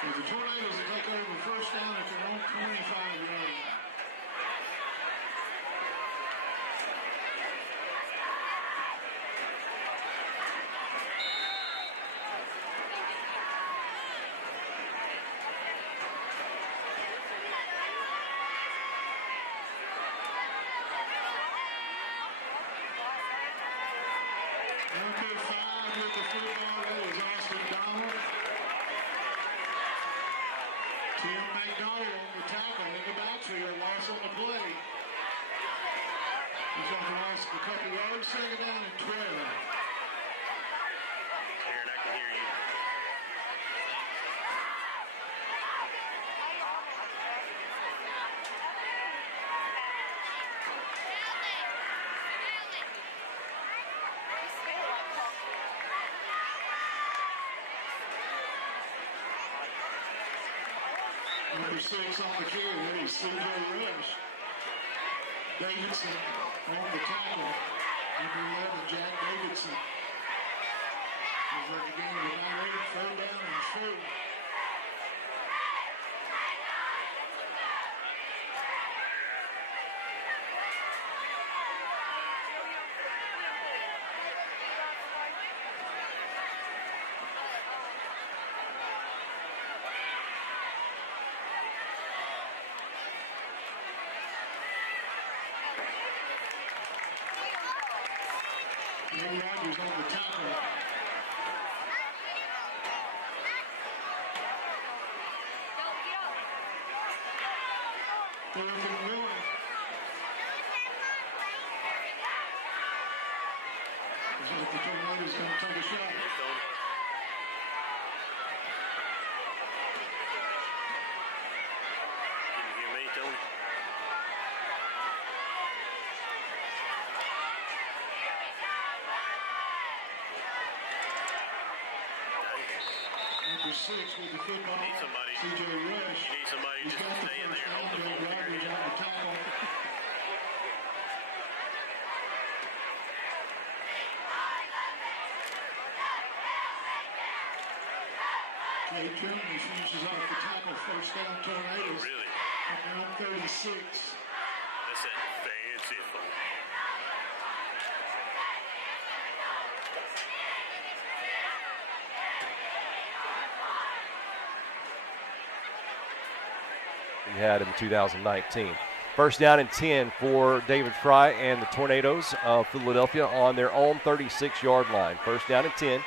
The Tornadoes will take over first down at their own 25-yard line. Number 5 with the football is Austin Donald. Tim McDonald on the tackle in the backfield, loss on the play. He's going to loss a couple yards, second down and 12. Aaron, I can hear you. 6 on the carry. That is C.J. Rush. Davidson on the tackle. Number 11, Jack Davidson. He's at the game of 9-8, 3rd down and 4. Rogers on the tackle. Third and 1. Looks like the Tornadoes going to take a shot. Can you hear me, Tony? Number 6 with the football. Need somebody. C.J. Rush. You need somebody He's just got to the stay in first there and hold the down. ball. Jack Rogers on the tackle. Jay Jones finishes off the tackle. First down, Tornadoes. Really? Down 36. That's that fancy phone. He had in 2019. First down and 10 for David Fry and the Tornadoes of Philadelphia on their own 36-yard line. First down and 10.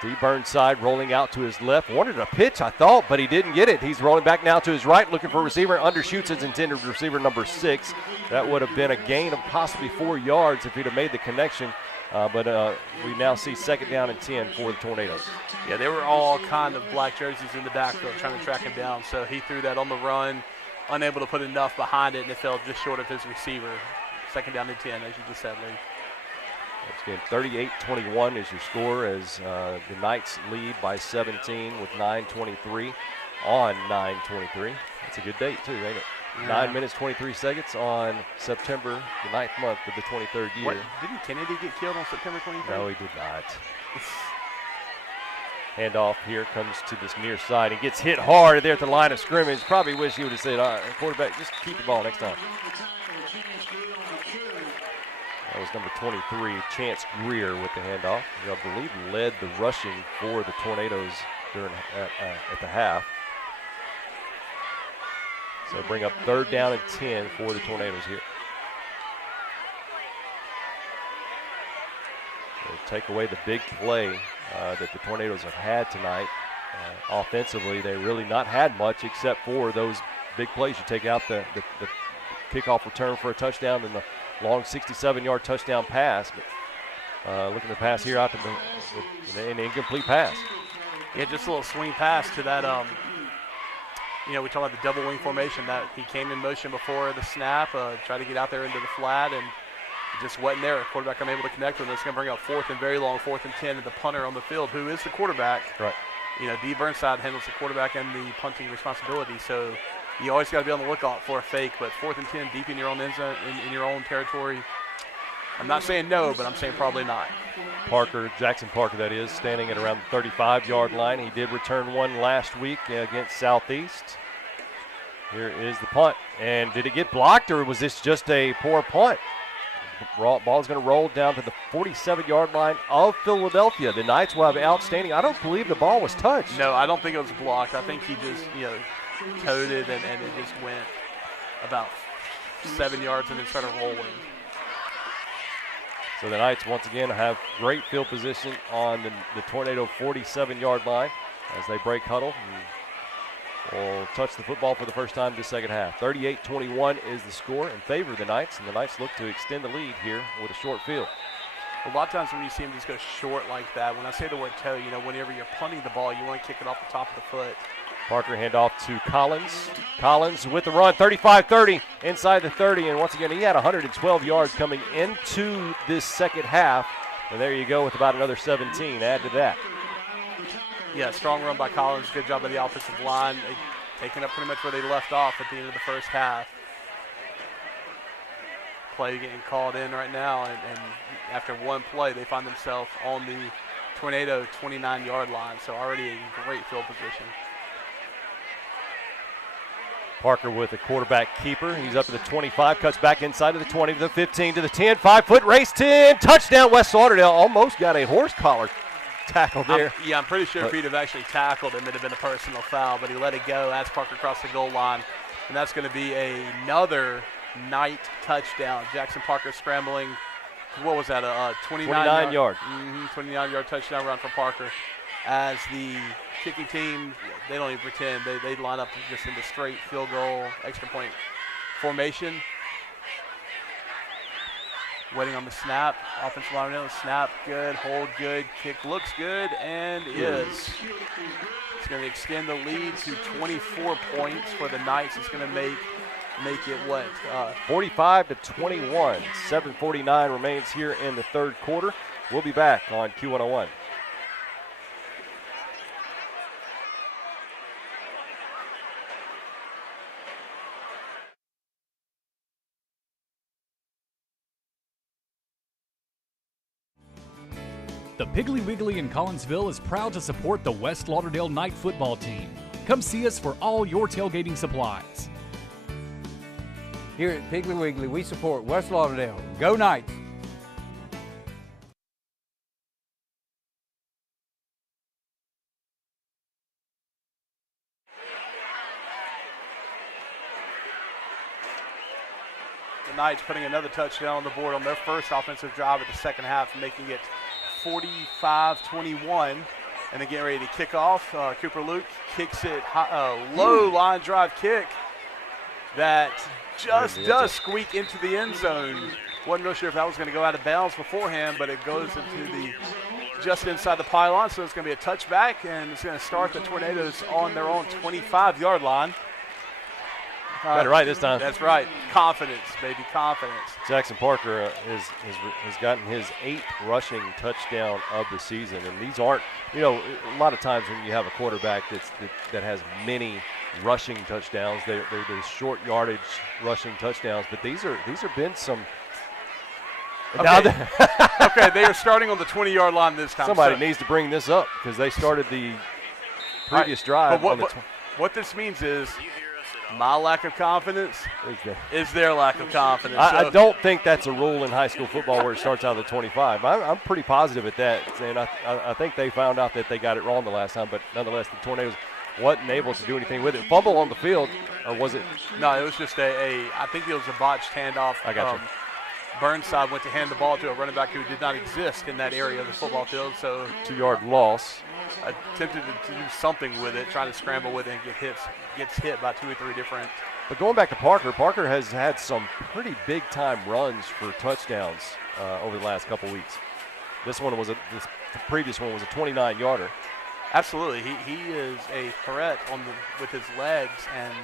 D. Burnside rolling out to his left. Wanted a pitch, I thought, but he didn't get it. He's rolling back now to his right, looking for a receiver. Undershoots his intended receiver, number 6. That would have been a gain of possibly 4 yards if he'd have made the connection. But we now see second down and 10 for the Tornadoes. Yeah, they were all kind of black jerseys in the backfield trying to track him down. So he threw that on the run, unable to put enough behind it, and it fell just short of his receiver. Second down and 10, as you just said, Lee. Once again, 38-21 is your score as the Knights lead by 17 with 9:23 on 9:23. That's a good date, too, ain't it? Yeah. 9 minutes, 23 seconds on September, the 9th month of the 23rd year. What, didn't Kennedy get killed on September 23rd? No, he did not. Handoff here comes to this near side. He gets hit hard there at the line of scrimmage. Probably wish he would have said, quarterback, just keep the ball next time. That was number 23, Chance Greer with the handoff. I believe led the rushing for the Tornadoes during at the half. So bring up third down and 10 for the Tornadoes here. They'll take away the big play that the Tornadoes have had tonight. Offensively, they really not had much except for those big plays. You take out the kickoff return for a touchdown and the long 67-yard touchdown pass. But looking to pass here out to an incomplete pass. Yeah, just a little swing pass to that, we talk about the double wing formation that he came in motion before the snap, tried to get out there into the flat, and it just wasn't there. Quarterback unable to connect with him. It's going to bring up fourth and very long, 4th and 10, and the punter on the field, who is the quarterback. Right. D. Burnside handles the quarterback and the punting responsibility, so you always got to be on the lookout for a fake, but 4th and 10 deep in your own end zone, in your own territory. I'm not saying no, but I'm saying probably not. Jackson Parker, that is, standing at around the 35-yard line. He did return one last week against Southeast. Here is the punt. And did it get blocked, or was this just a poor punt? Ball is going to roll down to the 47-yard line of Philadelphia. The Knights will have outstanding. I don't believe the ball was touched. No, I don't think it was blocked. I think he just, toted and it just went about 7 yards and then started rolling. So the Knights once again have great field position on the Tornado 47-yard line as they break huddle and will touch the football for the first time this second half. 38-21 is the score in favor of the Knights, and the Knights look to extend the lead here with a short field. A lot of times when you see him just go short like that, when I say the word toe, whenever you're punting the ball, you want to kick it off the top of the foot. Parker handoff to Collins. Collins with the run, 35-30 inside the 30. And once again, he had 112 yards coming into this second half. And there you go with about another 17. Add to that. Yeah, strong run by Collins. Good job by the offensive line. taking up pretty much where they left off at the end of the first half. Play getting called in right now, and after one play, they find themselves on the Tornado 29-yard line, so already a great field position. Parker with a quarterback keeper. He's up to the 25, cuts back inside to the 20, to the 15, to the 10, 5-foot race, 10, touchdown West Lauderdale. Almost got a horse collar tackle there. I'm pretty sure if he'd have actually tackled him, it'd have been a personal foul, but he let it go as Parker crossed the goal line, and that's going to be another Knight touchdown. Jackson Parker scrambling. What was that? A 29-yard. 29-yard touchdown run for Parker. As the kicking team, they don't even pretend. They line up just in the straight field goal, extra point formation. Waiting on the snap. Offensive line, snap good, hold good, kick looks good, and is. It's going to extend the lead to 24 points for the Knights. It's going to make it what? 45-21. 7:49 remains here in the third quarter. We'll be back on Q101. The Piggly Wiggly in Collinsville is proud to support the West Lauderdale Knight football team. Come see us for all your tailgating supplies. Here at Piggly Wiggly, we support West Lauderdale. Go Knights! The Knights putting another touchdown on the board on their first offensive drive of the second half, making it 45-21. And then getting ready to kick off. Cooper Luke kicks it low line drive kick that just does squeak into the end zone. Wasn't real sure if that was going to go out of bounds beforehand, but it goes into the just inside the pylon, so it's going to be a touchback, and it's going to start the Tornadoes on their own 25-yard line. Got it right this time. That's right. Confidence, baby, confidence. Jackson Parker has gotten his 8th rushing touchdown of the season, and these aren't, a lot of times when you have a quarterback that has many rushing touchdowns, they're the short yardage rushing touchdowns, but these are been some. Okay. Okay, they are starting on the 20-yard line this time. Somebody needs to bring this up because they started the previous drive. What this means is my lack of confidence is their lack of confidence. I don't think that's a rule in high school football where it starts out of the 25. I'm pretty positive at that, and I think they found out that they got it wrong the last time, but nonetheless, the Tornadoes wasn't able to do anything with it. Fumble on the field, or was it? No, it was just I think it was a botched handoff. I got you. Burnside went to hand the ball to a running back who did not exist in that area of the football field. So 2-yard loss. Attempted to do something with it, trying to scramble with it and gets hit by 2 or 3 different. But going back to Parker has had some pretty big-time runs for touchdowns over the last couple weeks. The previous one was a 29-yarder. Absolutely. He is a threat with his legs, and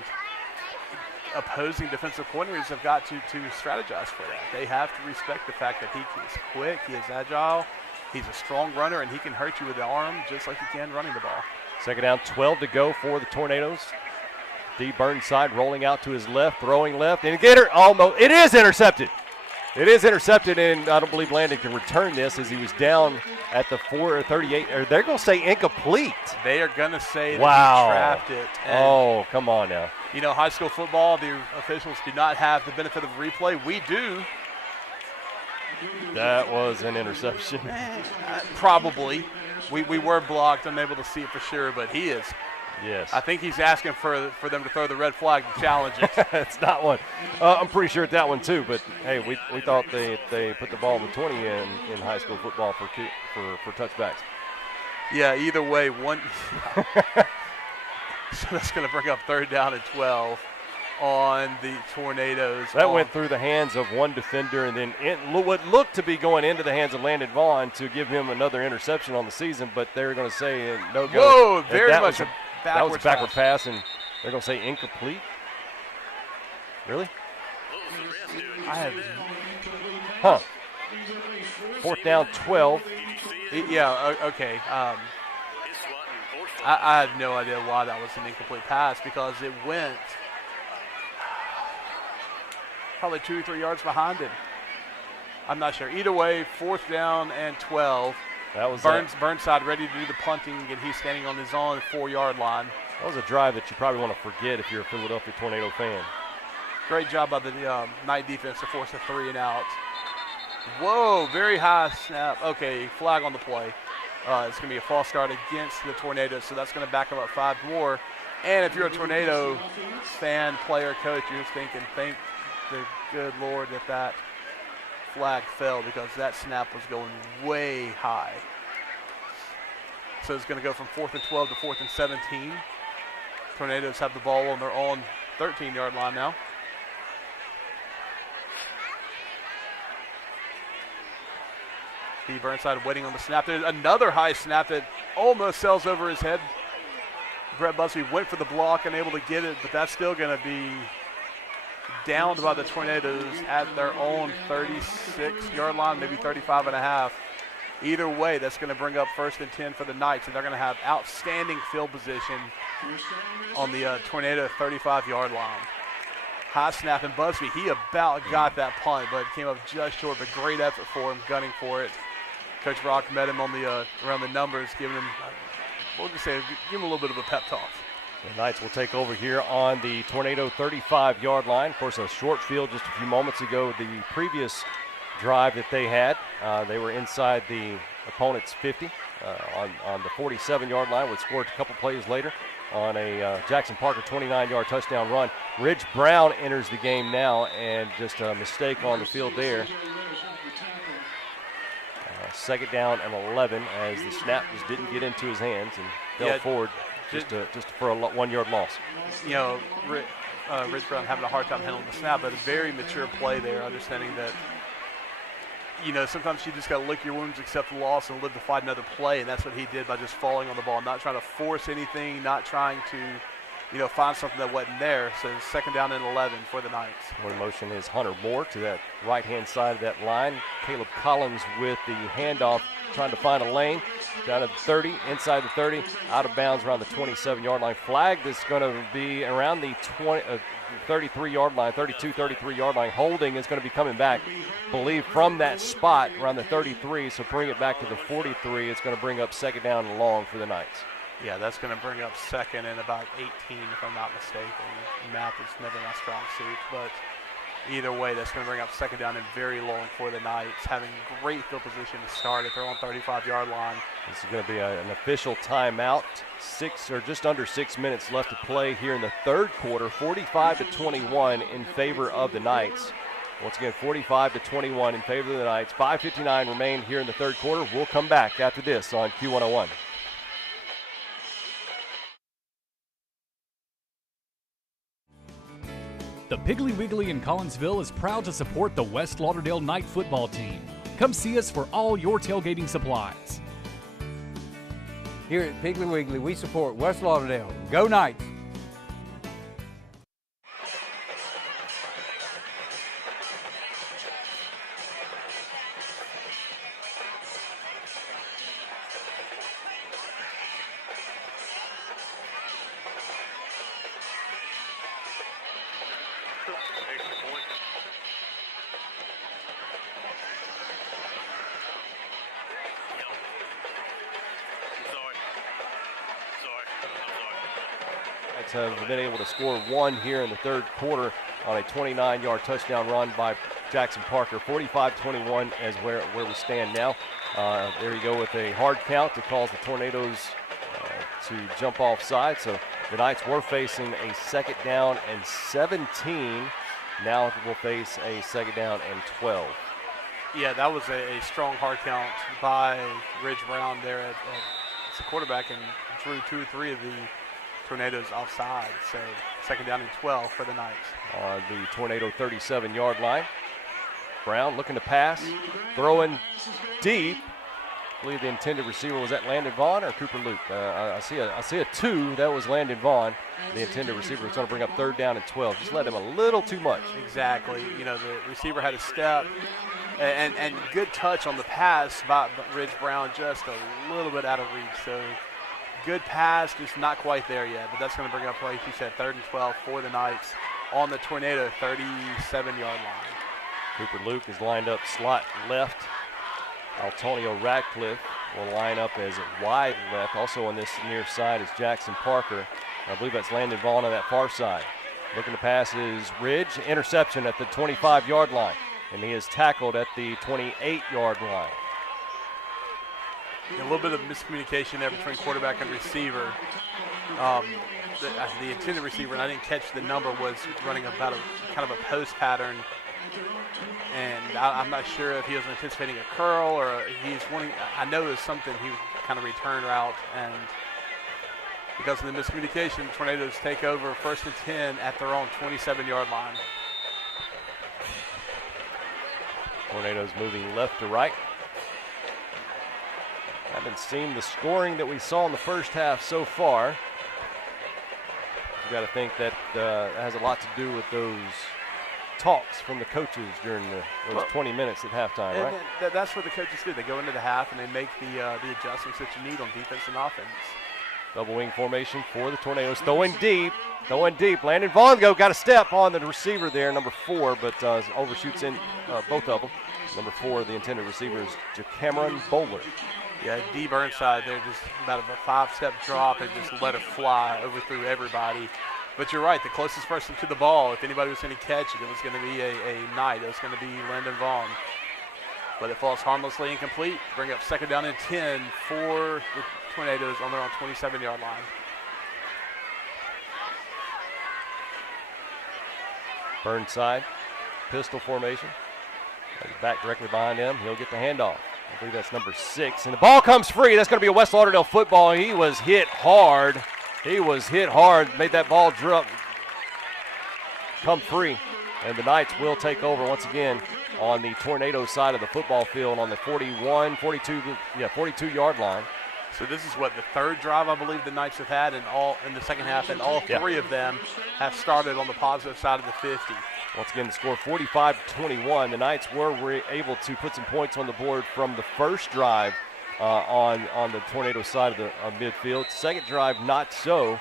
opposing defensive coordinators have got to strategize for that. They have to respect the fact that he is quick, he is agile, he's a strong runner, and he can hurt you with the arm just like he can running the ball. Second down, 12 to go for the Tornadoes. D. Burnside rolling out to his left, throwing left, and almost. It is intercepted. It is intercepted, and I don't believe Landon can return this as he was down at the 4 or 38. Or they're going to say incomplete. They are going to say that wow. He trapped it. Oh, come on now. High school football, the officials do not have the benefit of replay. We do. That was an interception. Probably. We were blocked, unable to see it for sure, but he is. Yes. I think he's asking for them to throw the red flag to challenge it. It's not one. I'm pretty sure it's that one too, but hey, we thought they put the ball in the 20 in high school football for touchbacks. Yeah, either way, one. So that's going to bring up third down and 12 on the Tornadoes. That went through the hands of one defender, and then what looked to be going into the hands of Landon Vaughn to give him another interception on the season, but they're going to say no go. Whoa, very much that was a backward pass, and they're going to say incomplete. Really? Fourth down, 12. Yeah, okay. I have no idea why that was an incomplete pass because it went probably 2 or 3 yards behind him. I'm not sure. Either way, 4th down and 12. That was Burnside ready to do the punting, and he's standing on his own 4-yard line. That was a drive that you probably want to forget if you're a Philadelphia Tornado fan. Great job by the Knight defense to force a 3 and out. Whoa, very high snap. Okay, flag on the play. It's going to be a false start against the Tornadoes, so that's going to back them up 5 more. And if you're a Tornado fan, player, coach, you're thinking, thank the good Lord that flag fell because that snap was going way high. So it's going to go from 4th and 12 to 4th and 17. Tornadoes have the ball on their own 13-yard line now. Steve Burnside waiting on the snap. There's another high snap that almost sails over his head. Brett Busby went for the block and able to get it, but that's still going to be downed by the Tornadoes at their own 36-yard line, maybe 35 and a half. Either way, that's going to bring up 1st and 10 for the Knights, and they're going to have outstanding field position on the Tornado 35-yard line. High snap, and Busby, he about got that punt, but came up just short, but great effort for him, gunning for it. Coach Brock met him on the around the numbers, giving him, we'll just say, give him a little bit of a pep talk. The Knights will take over here on the Tornado 35-yard line. Of course, a short field just a few moments ago. The previous drive that they had, they were inside the opponent's 50 on the 47-yard line, which scored a couple plays later on a Jackson Parker 29-yard touchdown run. Ridge Brown enters the game now, and just a mistake on the field there. 2nd down and 11 as the snap just didn't get into his hands and fell forward just for a 1-yard loss. You know, Ridge Brown having a hard time handling the snap, but a very mature play there, understanding that, you know, sometimes you just got to lick your wounds, accept the loss, and live to fight another play, and that's what he did by just falling on the ball, not trying to force anything, not trying to, you know, find something that wasn't there. So 2nd down and 11 for the Knights. One motion is Hunter Moore to that right-hand side of that line. Caleb Collins with the handoff, trying to find a lane. Down at the 30, inside the 30, out of bounds around the 27-yard line. Flag that's going to be around the 33-yard line, 32, 33-yard line. Holding is going to be coming back, I believe, from that spot around the 33. So bring it back to the 43. It's going to bring up 2nd down and long for the Knights. Yeah, that's going to bring up 2nd and about 18, if I'm not mistaken. Math is never my strong suit, but either way, that's going to bring up 2nd down and very long for the Knights, having great field position to start at their own 35-yard line. This is going to be an official timeout. Just under 6 minutes left to play here in the 3rd quarter. 45-21 in favor of the Knights. Once again, 45-21 in favor of the Knights. 5:59 remain here in the 3rd quarter. We'll come back after this on Q101. The Piggly Wiggly in Collinsville is proud to support the West Lauderdale Knight football team. Come see us for all your tailgating supplies. Here at Piggly Wiggly, we support West Lauderdale. Go Knights! Extra point. Knights have been able to score 1 here in the 3rd quarter on a 29-yard touchdown run by Jackson Parker. 45-21 as where we stand now. There you go with a hard count to cause the Tornadoes to jump off side. So the Knights were facing a 2nd down and 17. Now we'll face a 2nd down and 12. Yeah, that was a strong hard count by Ridge Brown there at the quarterback, and drew 2 or 3 of the Tornadoes offside. So 2nd down and 12 for the Knights. On the Tornado 37-yard line. Brown looking to pass, throwing deep. I believe the intended receiver was that Landon Vaughn or Cooper Luke. I see a 2. That was Landon Vaughn. The intended receiver is going to bring up 3rd down and 12. Just let him a little too much. Exactly. You know, the receiver had a step and good touch on the pass by Ridge Brown, just a little bit out of reach. So good pass, just not quite there yet. But that's going to bring up, like you said, 3rd and 12 for the Knights on the Tornado 37-yard line. Cooper Luke is lined up slot left. Antonio Radcliffe will line up as wide left. Also on this near side is Jackson Parker. I believe that's Landon Vaughn on that far side. Looking to pass is Ridge. Interception at the 25-yard line. And he is tackled at the 28-yard line. A little bit of miscommunication there between quarterback and receiver. The intended receiver, and I didn't catch the number, was running about a kind of a post pattern. And I'm not sure if he was anticipating a curl or he's wanting. I know it was something he would kind of return route, and because of the miscommunication, Tornadoes take over 1st and 10 at their own 27-yard line. Tornadoes moving left to right. Haven't seen the scoring that we saw in the first half so far. You've got to think that has a lot to do with those talks from the coaches during those 20 minutes at halftime, right? That's what the coaches do. They go into the half and they make the adjustments that you need on defense and offense. Double wing formation for the Tornadoes. Throwing deep. Landon Vaughn got a step on the receiver there, number 4, but overshoots in both of them. Number 4, the intended receiver is Cameron Bowler. Yeah, D. Burnside there, just about a 5-step drop and just let it fly, overthrew everybody. But you're right, the closest person to the ball, if anybody was going to catch it, it was going to be a Knight. It was going to be Landon Vaughn. But it falls harmlessly incomplete. Bring up 2nd down and 10 for the Tornadoes on their own 27-yard line. Burnside, pistol formation. Back directly behind him. He'll get the handoff. I believe that's number 6. And the ball comes free. That's going to be a West Lauderdale football. He was hit hard. Made that ball drop, come free. And the Knights will take over once again on the Tornado side of the football field on the 42-yard line. So this is what, the 3rd drive I believe the Knights have had in the second half, and all 3 of them have started on the positive side of the 50. Once again, the score 45-21. The Knights were able to put some points on the board from the first drive on the Tornado side of midfield. Second drive, not so.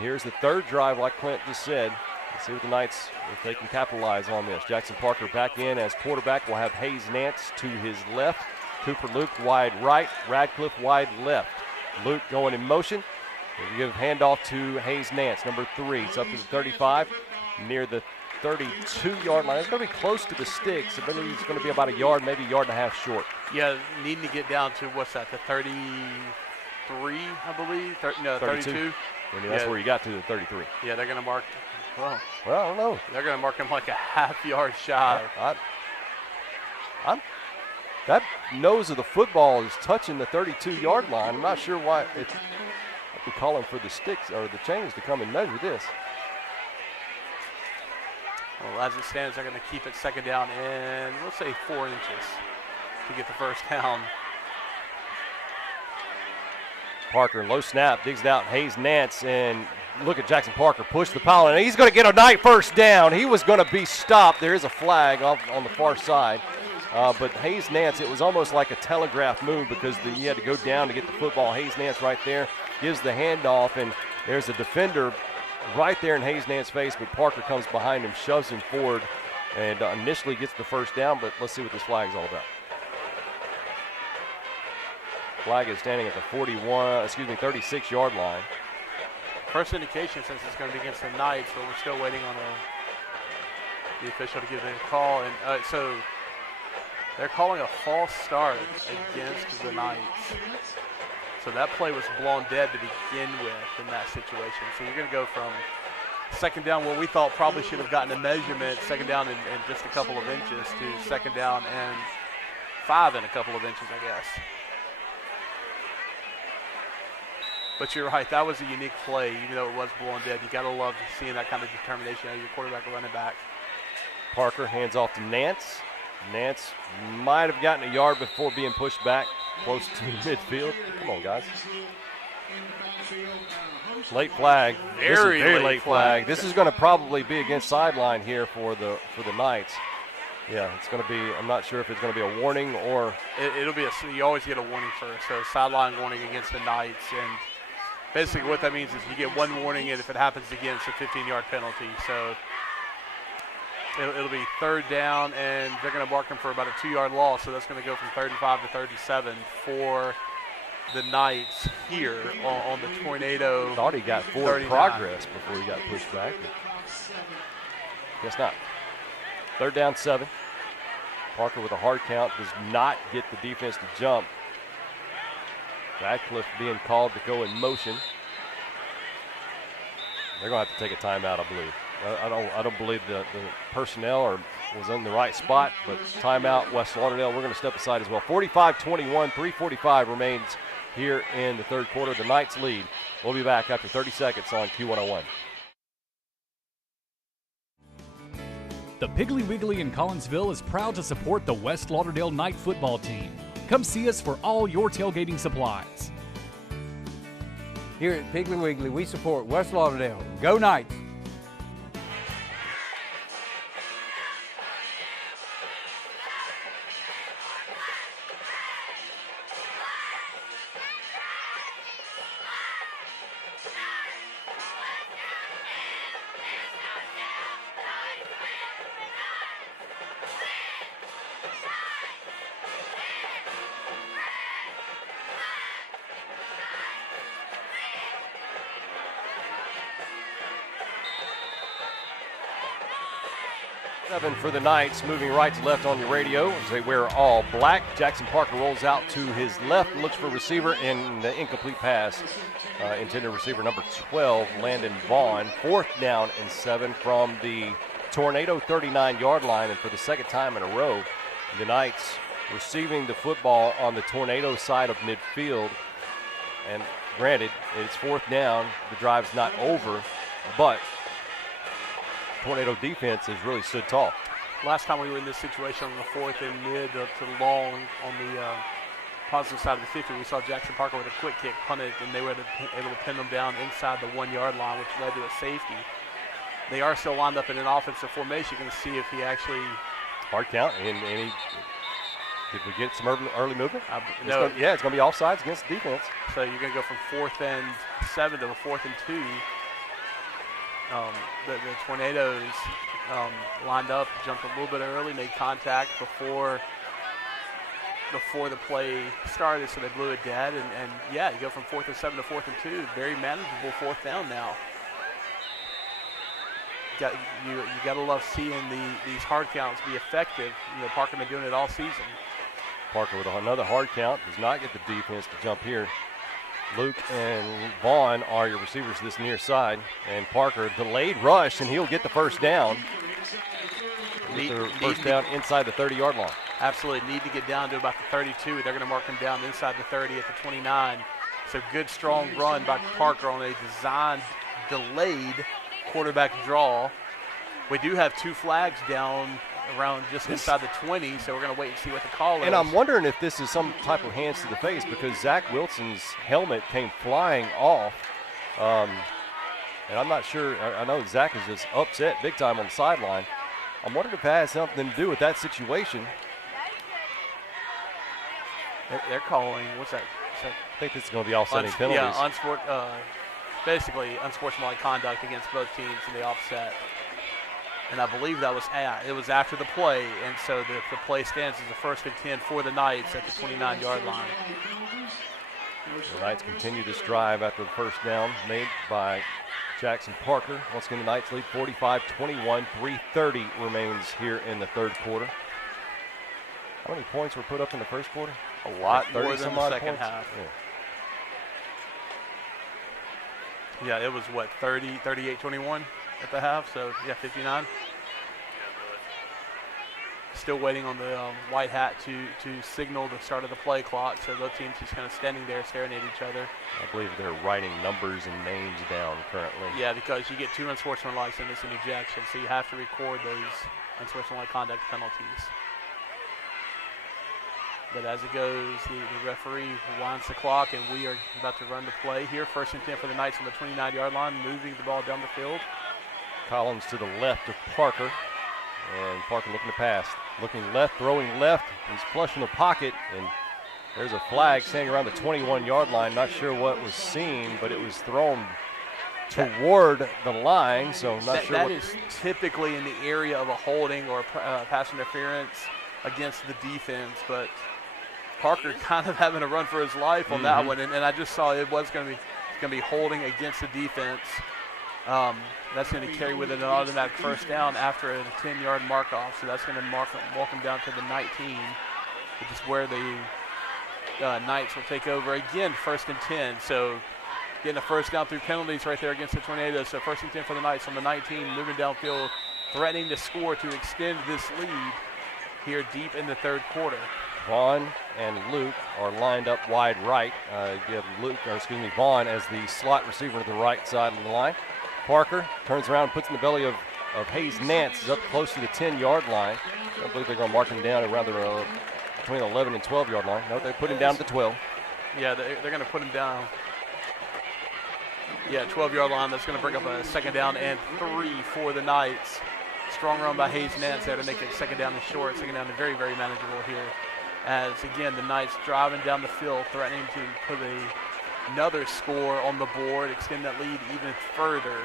Here's the 3rd drive, like Clint just said. Let's see what the Knights, if they can capitalize on this. Jackson Parker back in as quarterback. We'll have Hayes Nance to his left. Cooper Luke wide right. Radcliffe wide left. Luke going in motion. We'll give handoff to Hayes Nance, number 3. It's up to the 35, near the 32-yard line. It's going to be close to the sticks. I believe it's going to be about a yard, maybe a yard and a half short. Yeah, needing to get down to, what's that, the 33, I believe? 32. And that's where you got to, the 33. Yeah, they're going to mark, well, I don't know. They're going to mark him like a half-yard shy. That nose of the football is touching the 32-yard line. I'm not sure why it's calling for the sticks or the chains to come and measure this. Well, as it stands, they're going to keep it 2nd down and we'll say 4 inches to get the 1st down. Parker, low snap, digs it out. Hayes Nance, and look at Jackson Parker push the pile, and he's going to get a Knight 1st down. He was going to be stopped. There is a flag off on the far side. But Hayes Nance, it was almost like a telegraph move because he had to go down to get the football. Hayes Nance right there gives the handoff, and there's a defender right there in Hayes Nance's face, but Parker comes behind him, shoves him forward, and initially gets the 1st down, but let's see what this flag is all about. Flag is standing at the 36-yard line. First indication since it's going to be against the Knights, but we're still waiting on the official to give the call. And so they're calling a false start against the Knights. So that play was blown dead to begin with in that situation. So you're going to go from 2nd down, where we thought probably should have gotten a measurement, 2nd down in just a couple of inches, to 2nd down and 5 in a couple of inches, I guess. But you're right, that was a unique play, even though it was blown dead. You got to love seeing that kind of determination out of your quarterback or running back. Parker hands off to Nance. Nance might have gotten a yard before being pushed back close to midfield. Come on, guys. Late flag. Very late flag. This is going to probably be against sideline here for the Knights. Yeah, it's going to be, I'm not sure if it's going to be a warning or. It'll be you always get a warning first. So sideline warning against the Knights. And basically what that means is you get one warning, and if it happens again, it's a 15-yard penalty. So it'll be third down, and they're going to mark him for about a 2-yard loss. So that's going to go from 35 to 37 for the Knights here on the Tornado. Thought he got forward 39. progress before he got pushed back. But guess not. Third down, 7. Parker with a hard count does not get the defense to jump. Radcliffe being called to go in motion. They're going to have to take a timeout, I believe. I don't believe the personnel was in the right spot, but timeout, West Lauderdale. We're going to step aside as well. 45-21, 3:45 remains here in the third quarter. The Knights lead. We'll be back after 30 seconds on Q101. The Piggly Wiggly in Collinsville is proud to support the West Lauderdale Knight football team. Come see us for all your tailgating supplies. Here at Piggly Wiggly, we support West Lauderdale. Go Knights! For the Knights, moving right to left on your radio as they wear all black. Jackson Parker rolls out to his left, looks for receiver, and the incomplete pass. Intended receiver number 12, Landon Vaughn. 4th down and 7 from the Tornado 39-yard line, and for the second time in a row, the Knights receiving the football on the Tornado side of midfield. And granted, it's 4th down. The drive's not over, but Tornado defense has really stood tall. Last time we were in this situation on the 4th and mid to long on the positive side of the 50, we saw Jackson Parker with a quick kick punted, and they were able to pin them down inside the 1-yard line, which led to a safety. They are still lined up in an offensive formation. You're going to see if he actually hard count, and he did we get some early movement? No. It's going to be offsides against the defense. So you're going to go from 4th and 7 to a 4th and 2. The Tornadoes lined up, jumped a little bit early, made contact before the play started, so they blew it dead. And yeah, you go from 4th and 7 to 4th and 2. Very manageable 4th down now. You got to love seeing these hard counts be effective. You know, Parker been doing it all season. Parker with another hard count, does not get the defense to jump here. Luke and Vaughn are your receivers to this near side. And Parker, delayed rush, and he'll get the first down. First down inside the 30-yard line. Absolutely. Need to get down to about the 32. They're going to mark him down inside the 30 at the 29. So good, strong run by Parker on a designed, delayed quarterback draw. We do have 2 flags down around just inside the 20, so we're going to wait and see what the call is. And I'm wondering if this is some type of hands to the face, because Zach Wilson's helmet came flying off. And I'm not sure. I know Zach is just upset big time on the sideline. I'm wondering if it has something to do with that situation. They're calling, what's that? I think this is going to be offsetting penalties. Yeah, basically unsportsmanlike conduct against both teams in the offset. And I believe that was after the play, and so the play stands as a 1st and 10 for the Knights at the 29-yard line. The Knights continue this drive after the first down made by Jackson Parker. Once again, the Knights lead 45-21. 3:30 remains here in the third quarter. How many points were put up in the first quarter? A lot more than some the odd second points. half. Yeah, it was, 38-21 at the half, so, 59. Still waiting on the white hat to signal the start of the play clock, so both teams just kind of standing there staring at each other. I believe they're writing numbers and names down currently. Yeah, because you get 2 unsportsmanlike and it's an ejection, so you have to record those unsportsmanlike conduct penalties. But as it goes, the referee winds the clock, and we are about to run the play here. 1st and 10 for the Knights on the 29-yard line, moving the ball down the field. Collins to the left of Parker, and Parker looking to pass. Looking left, throwing left. He's flushing the pocket, and There's a flag standing around the 21-yard line. Not sure what was seen, but it was thrown toward the line, so I'm not sure that what is typically in the area of a holding or pass interference against the defense, but Parker kind of having a run for his life on that one, and I just saw it was going to be holding against the defense. That's going to carry with it an automatic first down after a 10-yard mark off, so that's going to walk him down to the 19, which is where the Knights will take over again, 1st and 10. So getting a first down through penalties right there against the Tornadoes. So 1st and 10 for the Knights on the 19, moving downfield, threatening to score to extend this lead here deep in the 3rd quarter. Vaughn and Luke are lined up wide right. You have Vaughn as the slot receiver to the right side of the line. Parker turns around, puts in the belly of Hayes Nance, is up close to the 10-yard line. I believe they're going to mark him down around between the 11 and 12-yard line. No, they put him down at the 12. Yeah, they're going to put him down. Yeah, 12-yard line. That's going to bring up a 2nd down and 3 for the Knights. Strong run by Hayes Nance there to make it 2nd down and short. 2nd down and very, very manageable here. As, again, the Knights driving down the field, threatening to put another score on the board, extend that lead even further.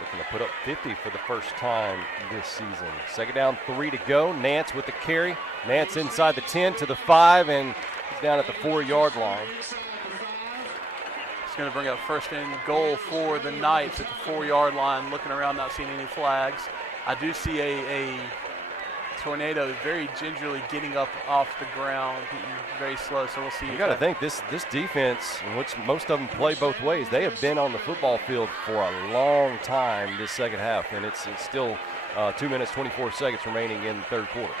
Looking to put up 50 for the first time this season. 2nd down, 3 to go. Nance with the carry. Nance inside the 10 to the 5, and he's down at the 4-yard line. It's going to bring up 1st and goal for the Knights at the 4-yard line, looking around, not seeing any flags. I do see a Tornado very gingerly getting up off the ground, very slow, so we'll see. You got to think this defense, in which most of them play both ways, they have been on the football field for a long time this 2nd half, and it's still 2 minutes, 24 seconds remaining in the 3rd quarter.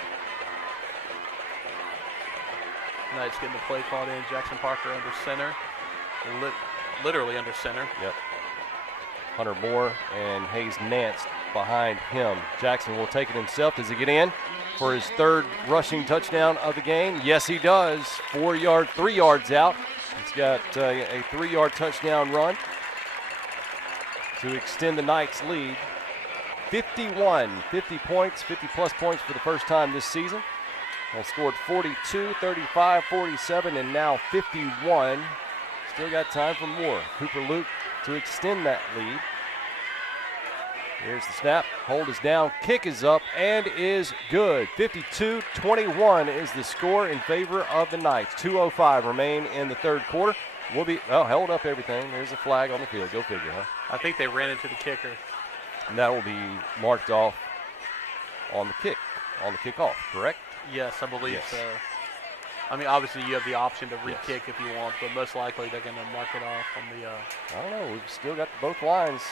Knights getting the play called in. Jackson Parker under center, literally under center. Yep. Hunter Moore and Hayes Nance behind him. Jackson will take it himself. Does he get in for his 3rd rushing touchdown of the game? Yes, he does. 3 yards out. He's got a 3-yard touchdown run to extend the Knights' lead. 50 points, 50-plus points for the first time this season. They scored 42, 35, 47, and now 51. Still got time for more. Cooper Luke to extend that lead. Here's the snap. Hold is down. Kick is up and is good. 52-21 is the score in favor of the Knights. 2:05 remain in the 3rd quarter. We'll be held up everything. There's a flag on the field. Go figure, huh? I think they ran into the kicker. And that will be marked off on the kickoff, correct? Yes, I believe Yes. so. I mean, obviously you have the option to re-kick if you want, but most likely they're going to mark it off on the I don't know. We've still got both lines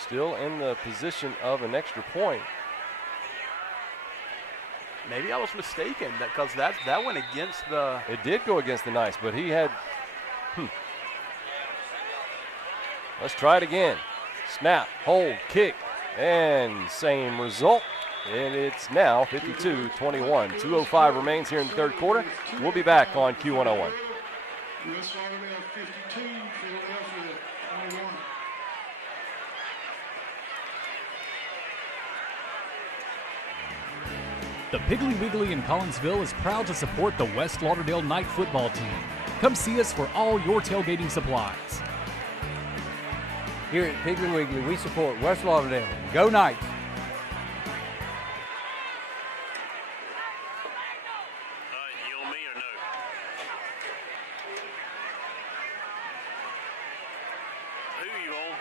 still in the position of an extra point. Maybe I was mistaken because that went against the. It did go against the Knights, but he had. Let's try it again. Snap, hold, kick, and same result. And it's now 52-21. 2:05 remains here in the 3rd quarter. We'll be back on Q101. West Lauderdale 52, Philadelphia 21. The Piggly Wiggly in Collinsville is proud to support the West Lauderdale Night football team. Come see us for all your tailgating supplies. Here at Piggly Wiggly, we support West Lauderdale. Go Knights! You on me or no? Who are you on?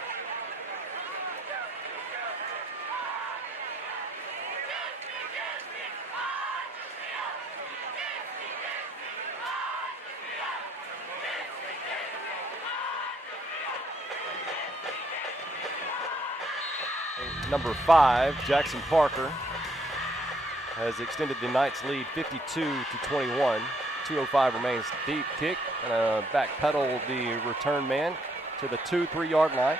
Number 5, Jackson Parker, has extended the Knights' lead 52-21. 2:05 remains. Deep kick and back pedal the return man to the 2-3-yard line.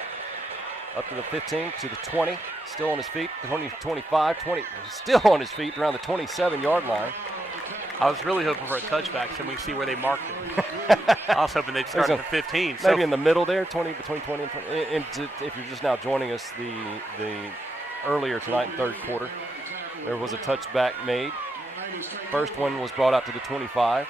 Up to the 15, to the 20, still on his feet, 20, 25, 20, still on his feet around the 27-yard line. I was really hoping for a touchback so we can see where they marked it. I was hoping they'd start at the 15. Maybe in the middle there, between 20 and 20. And if you're just now joining us, the earlier tonight in 3rd quarter, there was a touchback made First one was brought out to the 25,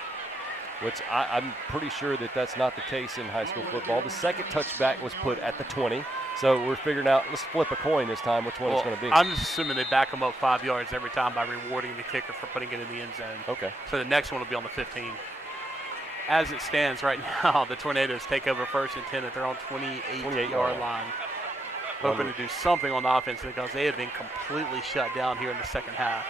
which I'm pretty sure that's not the case in high school football. The second touchback was put at the 20. So we're figuring out, let's flip a coin this time, which one it's going to be. I'm just assuming they back them up 5 yards every time by rewarding the kicker for putting it in the end zone. Okay. So the next one will be on the 15. As it stands right now, the Tornadoes take over first and 10 at their own 28-yard line. Hoping to do something on the offense because they have been completely shut down here in the second half.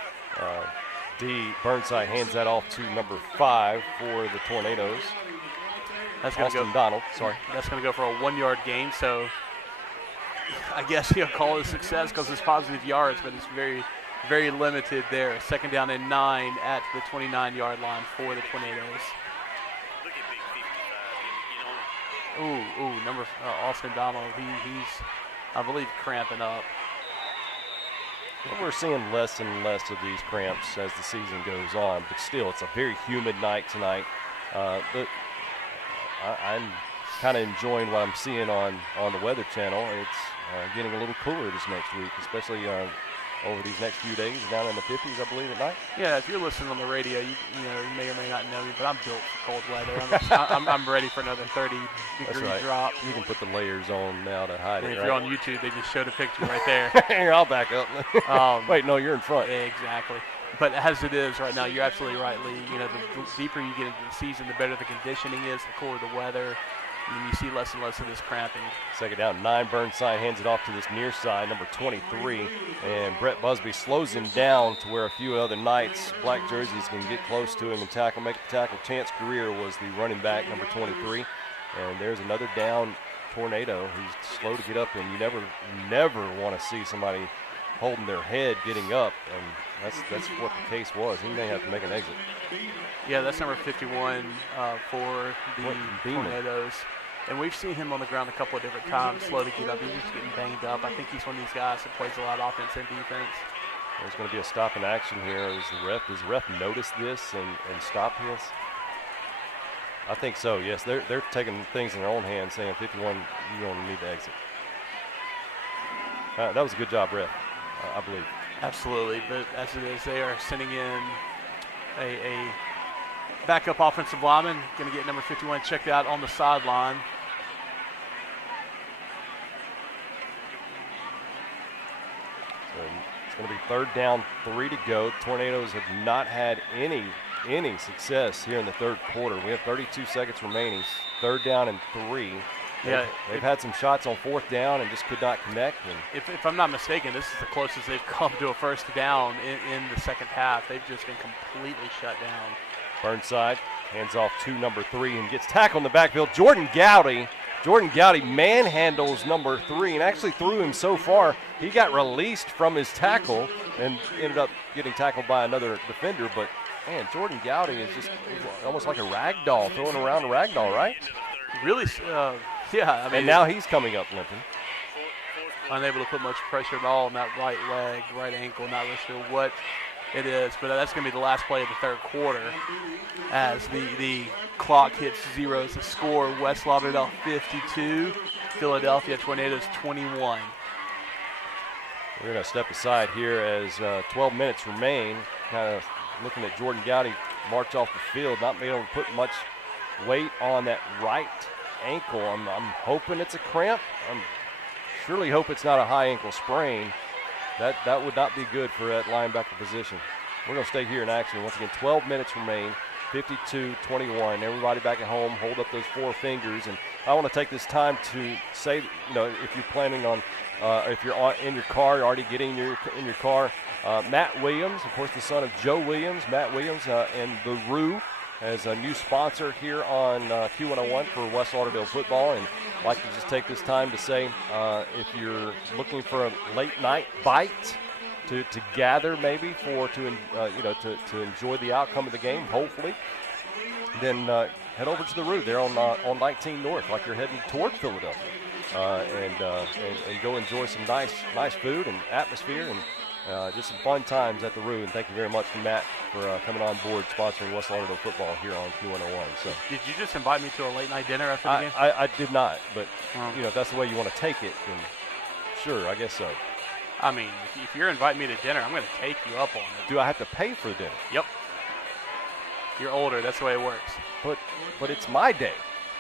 Burnside hands that off to number 5 for the Tornadoes. That's going to go. Donald, sorry. That's going to go for a 1-yard gain. So I guess he'll call it a success because it's positive yards, but it's very, very limited there. Second down and 9 at the 29-yard line for the Tornadoes. Look at big 55. Ooh, number Austin Donald. He's, I believe, cramping up. Well, we're seeing less and less of these cramps as the season goes on, but still, it's a very humid night tonight. But I'm kind of enjoying what I'm seeing on the Weather Channel. It's getting a little cooler this next week, especially over these next few days, down in the 50s, I believe, at night. Yeah, if you're listening on the radio, you may or may not know me, but I'm built for cold weather. I'm ready for another 30-degree drop. You can put the layers on now to hide and it, if you're on YouTube, they just showed a picture right there. Here, I'll back up. Wait, no, you're in front. Exactly. But as it is right now, you're absolutely right, Lee. The deeper you get into the season, the better the conditioning is, the cooler the weather. And you see less and less of this cramping. Second down, 9. Burnside hands it off to this near side, number 23. And Brett Busby slows him down to where a few other nights black jerseys can get close to him and tackle, make the tackle. Chance Career was the running back, number 23. And there's another down Tornado who's slow to get up, and you never want to see somebody holding their head getting up, and that's what the case was. He may have to make an exit. Yeah, that's number 51 for the Tornadoes. And we've seen him on the ground a couple of different times, slow to get up. He's just getting banged up. I think he's one of these guys that plays a lot of offense and defense. There's going to be a stop in action here. Does the ref notice this and stop this? I think so, yes. They're taking things in their own hands, saying 51, you don't need to exit. That was a good job, ref, I believe. Absolutely, but as it is, they are sending in a backup offensive lineman, going to get number 51 checked out on the sideline. So it's going to be third down, 3 to go. The Tornadoes have not had any success here in the third quarter. We have 32 seconds remaining. Third down and 3. Yeah, they've had some shots on fourth down and just could not connect. And if I'm not mistaken, this is the closest they've come to a first down in the second half. They've just been completely shut down. Burnside hands off to number 3 and gets tackled in the backfield. Jordan Gowdy manhandles number 3 and actually threw him so far he got released from his tackle and ended up getting tackled by another defender. But man, Jordan Gowdy is just almost like a rag doll, throwing around a rag doll, right? Really, yeah. I mean, and now he's coming up limping. Unable to put much pressure at all on that right leg, right ankle. Not really sure what it is, but that's going to be the last play of the third quarter as the clock hits zeros. The score, West Lauderdale 52, Philadelphia Tornadoes 21. We're going to step aside here as 12 minutes remain, kind of looking at Jordan Gowdy march off the field, not being able to put much weight on that right ankle. I'm hoping it's a cramp. I surely hope it's not a high ankle sprain. That would not be good for that linebacker position. We're going to stay here in action. Once again, 12 minutes remain, 52-21. Everybody back at home, hold up those 4 fingers. And I want to take this time to say, if you're planning on, if you're in your car, you're already getting in your car, Matt Williams, of course, the son of Joe Williams, Matt Williams, and the Roo as a new sponsor here on Q101 for West Lauderdale football. And I'd like to just take this time to say, if you're looking for a late night bite to gather maybe to enjoy the outcome of the game, hopefully, then head over to the Roo there on 19 North, like you're heading toward Philadelphia, and go enjoy some nice food and atmosphere and just some fun times at the Roo. And thank you very much to Matt for coming on board sponsoring West Lauderdale football here on Q101. So, did you just invite me to a late night dinner after the game? I did not, but if that's the way you want to take it, then sure, I guess so. I mean, if you're inviting me to dinner, I'm going to take you up on it. Do I have to pay for dinner? Yep. You're older. That's the way it works. But it's my day.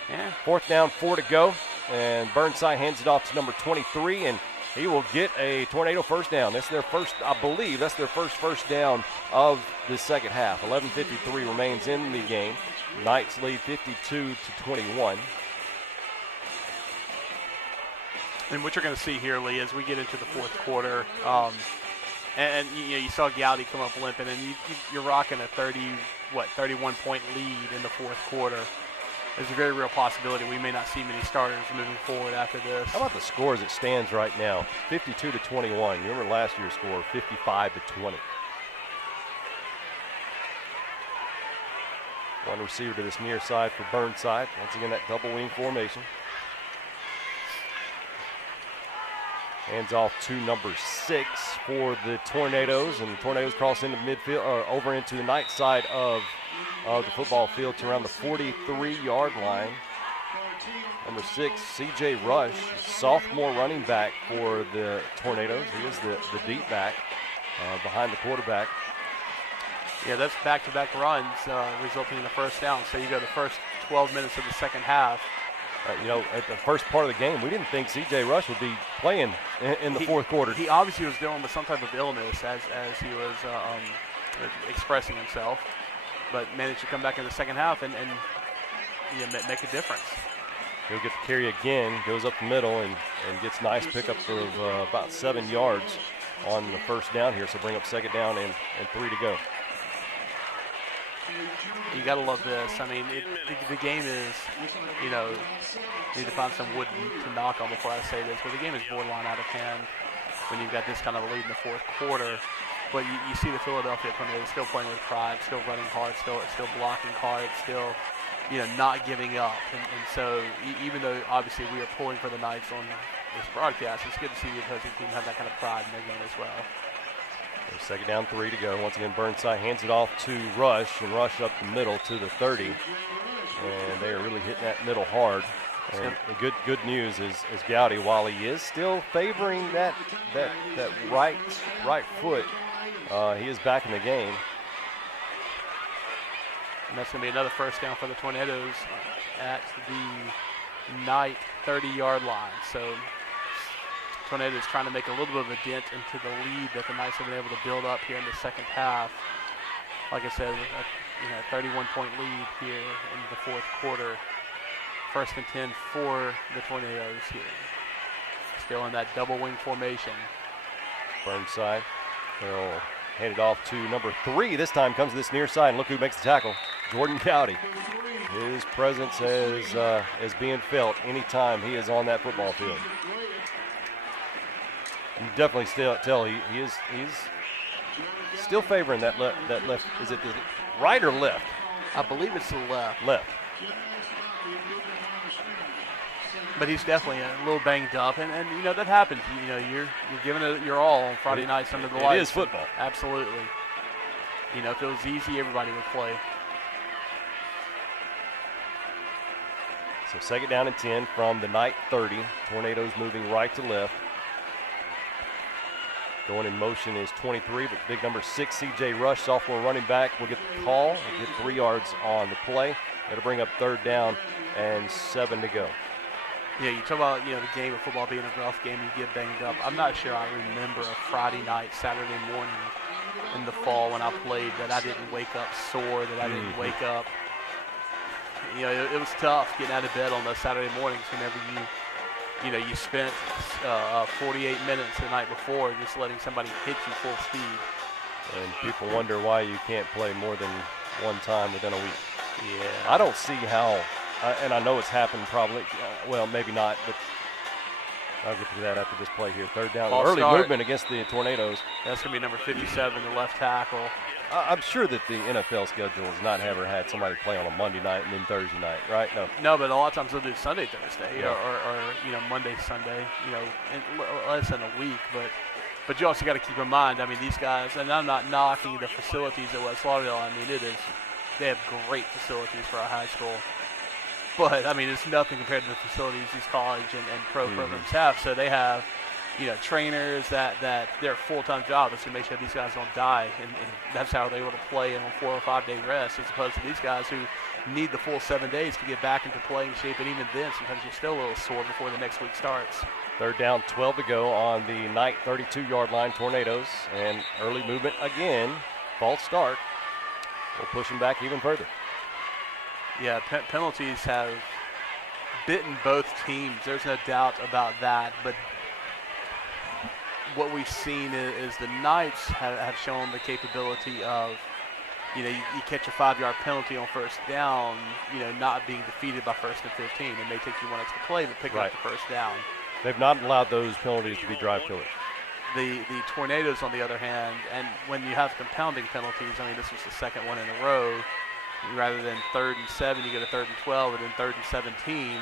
Yeah. 4th down, 4 to go, and Burnside hands it off to number 23, and he will get a Tornado first down. That's their first, I believe, that's their first down of the second half. 11:53 remains in the game. Knights lead 52-21. And what you're going to see here, Lee, as we get into the fourth quarter, and you saw Gowdy come up limping, and you're rocking a 31-point lead in the fourth quarter. There's a very real possibility we may not see many starters moving forward after this. How about the score as it stands right now? 52-21. You remember last year's score, 55-20. One receiver to this near side for Burnside. Once again, that double wing formation. Hands off to number 6 for the Tornadoes, and the Tornadoes cross into midfield, or over into the Knights side of the football field to around the 43-yard line. Number 6, C.J. Rush, sophomore running back for the Tornadoes. He is the deep back behind the quarterback. Yeah, that's back-to-back runs resulting in the first down. So you go the first 12 minutes of the second half. At the first part of the game, we didn't think C.J. Rush would be playing in the fourth quarter. He obviously was dealing with some type of illness as he was expressing himself, but managed to come back in the second half and make a difference. He'll get the carry again, goes up the middle, and gets nice pickup of about 7 yards on the first down here. So bring up second down and 3 to go. You got to love this. I mean, the game is, need to find some wood to knock on before I say this, but the game is borderline out of hand when you've got this kind of a lead in the fourth quarter. But you see the Philadelphia Tornadoes still playing with pride, still running hard, still blocking hard, still, not giving up. And so even though obviously we are pulling for the Knights on this broadcast, it's good to see the opposing team have that kind of pride in their game as well. Second down, 3 to go. Once again, Burnside hands it off to Rush, and Rush up the middle to the 30. And they are really hitting that middle hard. And the good news is Gowdy, while he is still favoring that right foot, he is back in the game. And that's going to be another first down for the Tornadoes at the Knight 30-yard line. So Tornadoes trying to make a little bit of a dent into the lead that the Knights have been able to build up here in the second half. Like I said, a 31-point lead here in the fourth quarter. First and 10 for the Tornadoes here. Still in that double wing formation. Burnside will hand it off to number 3. This time comes to this near side, and look who makes the tackle. Jordan Gowdy. His presence is being felt anytime he is on that football field. You definitely still tell he's still favoring that left. Is it the right or left? I believe it's the left. Left. But he's definitely a little banged up, and that happens. You're giving it your all on Friday nights under the lights. It is football. Absolutely. If it was easy, everybody would play. So second down and 10 from the Knight 30. Tornadoes moving right to left. Going in motion is 23, but big number 6, C.J. Rush, sophomore running back, will get the call. Will get 3 yards on the play. That'll bring up third down and 7 to go. Yeah, you talk about, the game of football being a rough game, you get banged up. I'm not sure I remember a Friday night, Saturday morning in the fall when I played that I didn't wake up sore, that I didn't wake up. It was tough getting out of bed on those Saturday mornings whenever you spent 48 minutes the night before just letting somebody hit you full speed. And people wonder why you can't play more than one time within a week. Yeah. I don't see how, and I know it's happened probably, well, maybe not, but I'll get to that after this play here. Third down, Ball early start. Movement against the Tornadoes. That's going to be number 57, the left tackle. I'm sure that the NFL schedule has not ever had somebody play on a Monday night and then Thursday night, right? No, but a lot of times they'll do Sunday, Thursday, Yeah. or Monday, Sunday, in less than a week. But you also got to keep in mind, I mean, these guys, and I'm not knocking the facilities at West Lauderdale. I mean, they have great facilities for a high school. But, I mean, it's nothing compared to the facilities these college and pro programs have. So they have, trainers that their full-time job is to make sure these guys don't die, and that's how they're able to play in a 4 or 5 day rest, as opposed to these guys who need the full 7 days to get back into playing shape, and even then sometimes you're still a little sore before the next week starts. Third down, 12 to go on the Knight 32-yard line. Tornadoes, and early movement again. False start. We'll push them back even further. Yeah, penalties have bitten both teams. There's no doubt about that. But what we've seen is the Knights have shown the capability of, you catch a 5-yard penalty on first down, not being defeated by 1st and 15. It may take you one extra play, but pick up the first down. They've not allowed those penalties to be drive killers. The Tornadoes, on the other hand, and when you have compounding penalties, this was the second one in a row. Rather than 3rd and 7, you get a 3rd and 12, and then 3rd and 17.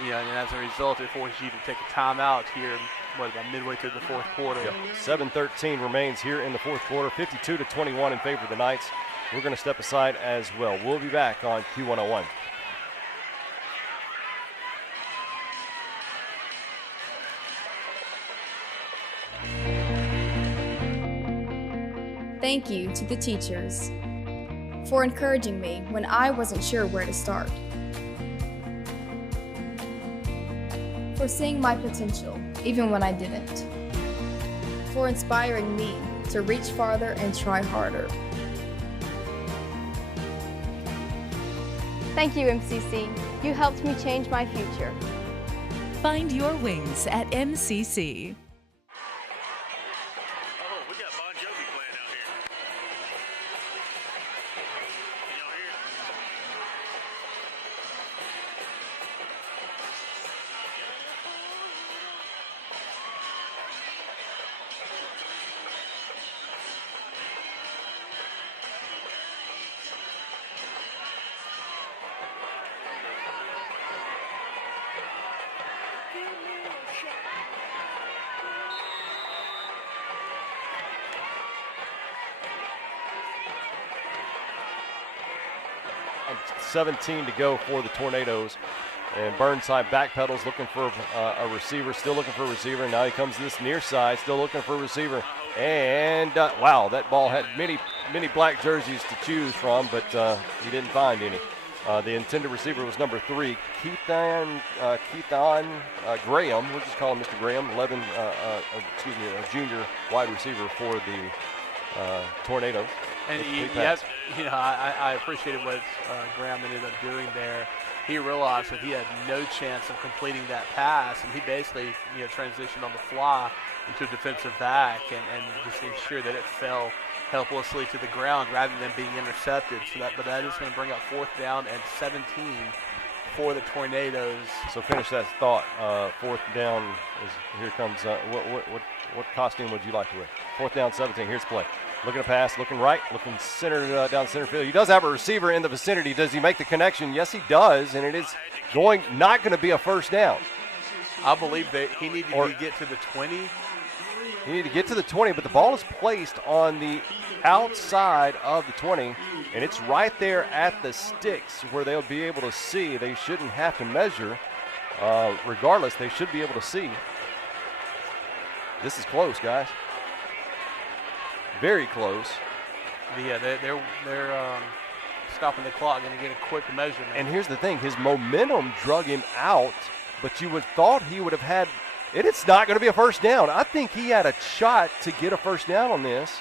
And as a result, it forces you to take a timeout here, about midway through the fourth quarter. Yep. 7:13 remains here in the fourth quarter, 52-21 in favor of the Knights. We're going to step aside as well. We'll be back on Q101. Thank you to the teachers for encouraging me when I wasn't sure where to start, for seeing my potential even when I didn't, for inspiring me to reach farther and try harder. Thank you, MCC. You helped me change my future. Find your wings at MCC. And 17 to go for the Tornadoes. And Burnside backpedals, looking for a receiver, still looking for a receiver. Now he comes to this near side, still looking for a receiver. And wow, that ball had many black jerseys to choose from, but he didn't find any. The intended receiver was number 3, Keithan Graham. We'll just call him Mr. Graham, a junior wide receiver for the Tornadoes. And I appreciated what Graham ended up doing there. He realized that he had no chance of completing that pass, and he basically transitioned on the fly into a defensive back and just ensured that it fell helplessly to the ground rather than being intercepted. But that is going to bring up 4th down and 17 for the Tornadoes. So finish that thought. 4th down here comes. What costume would you like to wear? 4th down, 17. Here's the play. Looking to pass, looking right, looking center down center field. He does have a receiver in the vicinity. Does he make the connection? Yes, he does, and it is not going to be a first down. I believe that he needed to get to the 20. He needed to get to the 20, but the ball is placed on the outside of the 20, and it's right there at the sticks where they'll be able to see. They shouldn't have to measure. Regardless, they should be able to see. This is close, guys. Very close. Yeah, they're stopping the clock, going to get a quick measurement. And here's the thing: his momentum drug him out, but you would thought he would have had. It's not going to be a first down. I think he had a shot to get a first down on this,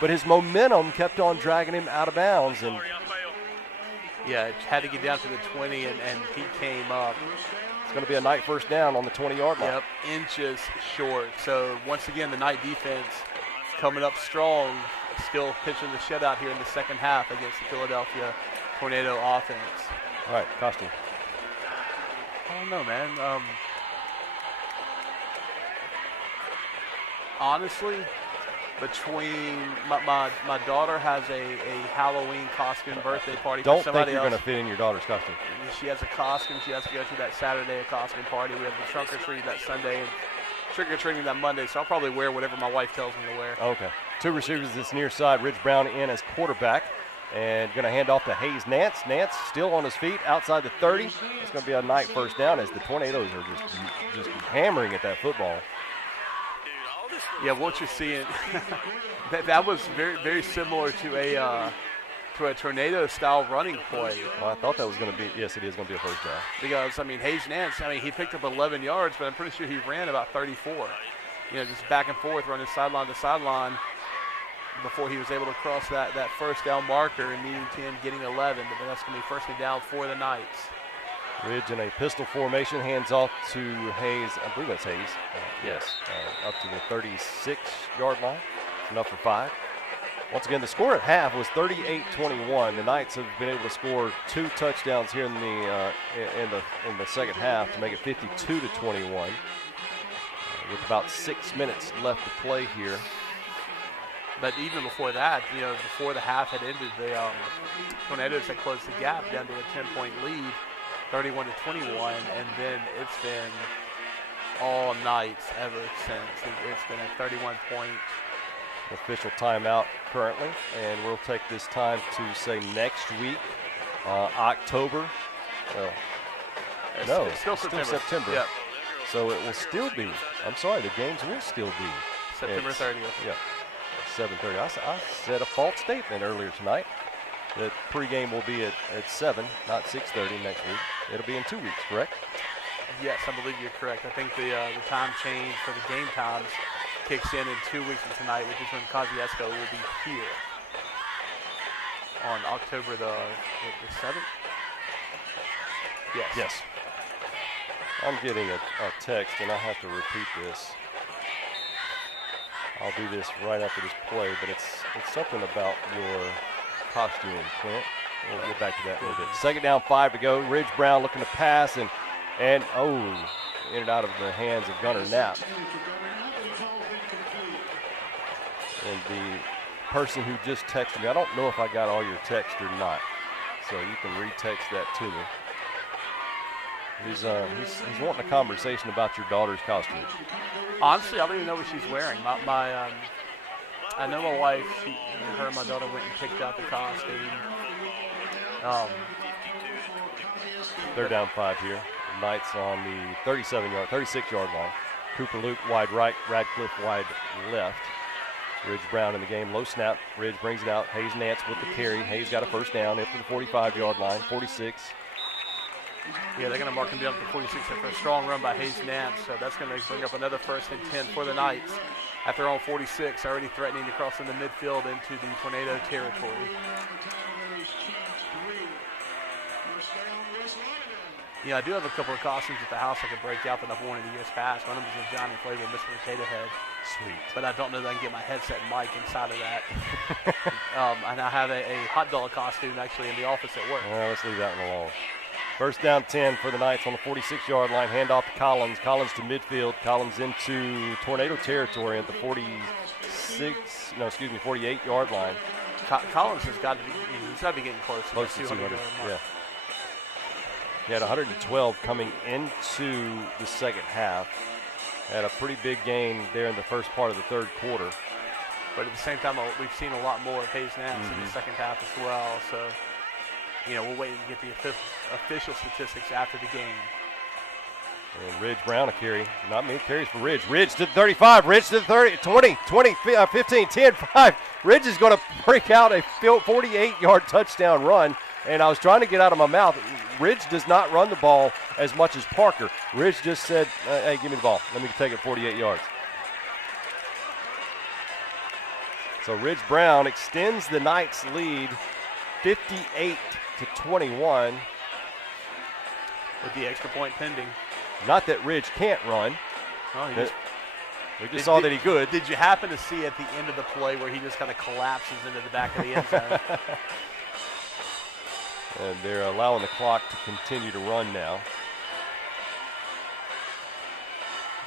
but his momentum kept on dragging him out of bounds. And yeah, it had to get down to the 20, and he came up. It's going to be a Knight first down on the 20-yard line. Yep, inches short. So once again, the Knight defense coming up strong, still pitching the shutout here in the second half against the Philadelphia Tornado offense. All right, costume. I don't know, man. Honestly, between my daughter has a Halloween costume birthday party for somebody else. Don't think you're going to fit in your daughter's costume. She has a costume. She has to go to that Saturday costume party. We have the trunk or treat that Sunday and trick-or-treating that Monday, so I'll probably wear whatever my wife tells me to wear. Okay. 2 receivers this near side. Ridge Brown in as quarterback. And going to hand off to Hayes Nance. Nance still on his feet outside the 30. It's going to be a night first down as the Tornadoes are just hammering at that football. Yeah, what you're seeing, that was very, very similar to a tornado-style running play. Well, I thought that was going to be, yes, it is going to be a first down. Because, I mean, Hayes Nance, he picked up 11 yards, but I'm pretty sure he ran about 34. Just back and forth, running sideline to sideline before he was able to cross that first down marker and needing 10, getting 11. But then that's going to be first and down for the Knights. Ridge in a pistol formation, hands off to Hayes. I believe that's Hayes. Yes, up to the 36-yard line. Enough for 5. Once again, the score at half was 38-21. The Knights have been able to score 2 touchdowns here in the second half to make it 52-21. With about 6 minutes left to play here. But even before that, before the half had ended, the Tornadoes had closed the gap down to a 10-point lead, 31-21, and then it's been all Knights ever since. It's been a 31-point. Official timeout currently, and we'll take this time to say next week, October. Well, it's still September. Yep. So it will still be, I'm sorry, the games will still be September 30th. Yeah, 7:30. I said a false statement earlier tonight that pregame will be at 7, not 6:30 next week. It'll be in 2 weeks, correct? Yes, I believe you're correct. I think the time change for the game times kicks in 2 weeks from tonight, which is when Kosciuszko will be here on October the 7th. Yes. I'm getting a text, and I have to repeat this. I'll do this right after this play, but it's something about your costume, Clint. We'll get back to that in a little bit. Second down, 5 to go. Ridge Brown looking to pass, and in and out of the hands of Gunnar Knapp. And the person who just texted me, I don't know if I got all your text or not, so you can retext that to me. He's wanting a conversation about your daughter's costume. Honestly, I don't even know what she's wearing. I know my wife, her and my daughter went and picked out the costume. They're down 5 here. Knights on the 36-yard line. Cooper Luke wide right, Radcliffe wide left. Ridge Brown in the game, low snap. Ridge brings it out. Hayes Nance with the carry. Hayes got a first down up to the 45-yard line, 46. Yeah, they're going to mark him down to 46 after a strong run by Hayes Nance. So that's going to bring up another first and 10 for the Knights. After on 46, already threatening to cross in the midfield into the Tornado territory. Yeah, I do have a couple of costumes at the house I could break out that I've worn in the years past. One of them is a Johnny Flavor Mr. Potato Head. Sweet. But I don't know that I can get my headset and mic inside of that. And I have a hot dog costume actually in the office at work. Well, let's leave that one alone. First down 10 for the Knights on the 46-yard line. Handoff to Collins. Collins to midfield. Collins into Tornado territory at the 48-yard line. Collins has got to be getting close to the 200 mark. Yeah. He had 112 coming into the second half. Had a pretty big gain there in the first part of the third quarter. But at the same time, we've seen a lot more of Hayes Nance in the second half as well. So, we'll wait and get the official statistics after the game. And Ridge Brown a carry. Not many carries for Ridge. Ridge to the 35. Ridge to the 30, 20, 15, 10, 5. Ridge is going to break out a 48-yard touchdown run. And I was trying to get out of my mouth. Ridge does not run the ball as much as Parker. Ridge just said, hey, give me the ball. Let me take it 48 yards. So Ridge Brown extends the Knights' lead 58-21. With the extra point pending. Not that Ridge can't run. Oh, we just saw that he could. Did you happen to see at the end of the play where he just kind of collapses into the back of the end zone? And they're allowing the clock to continue to run now.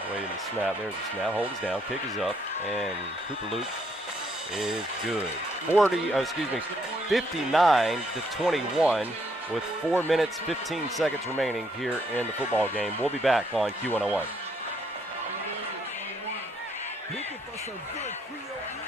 Waiting to snap. There's a snap. Holds down. Kick is up. And Cooper Luke is good. 59-21 with 4 minutes, 15 seconds remaining here in the football game. We'll be back on Q101. Looking for some good Creole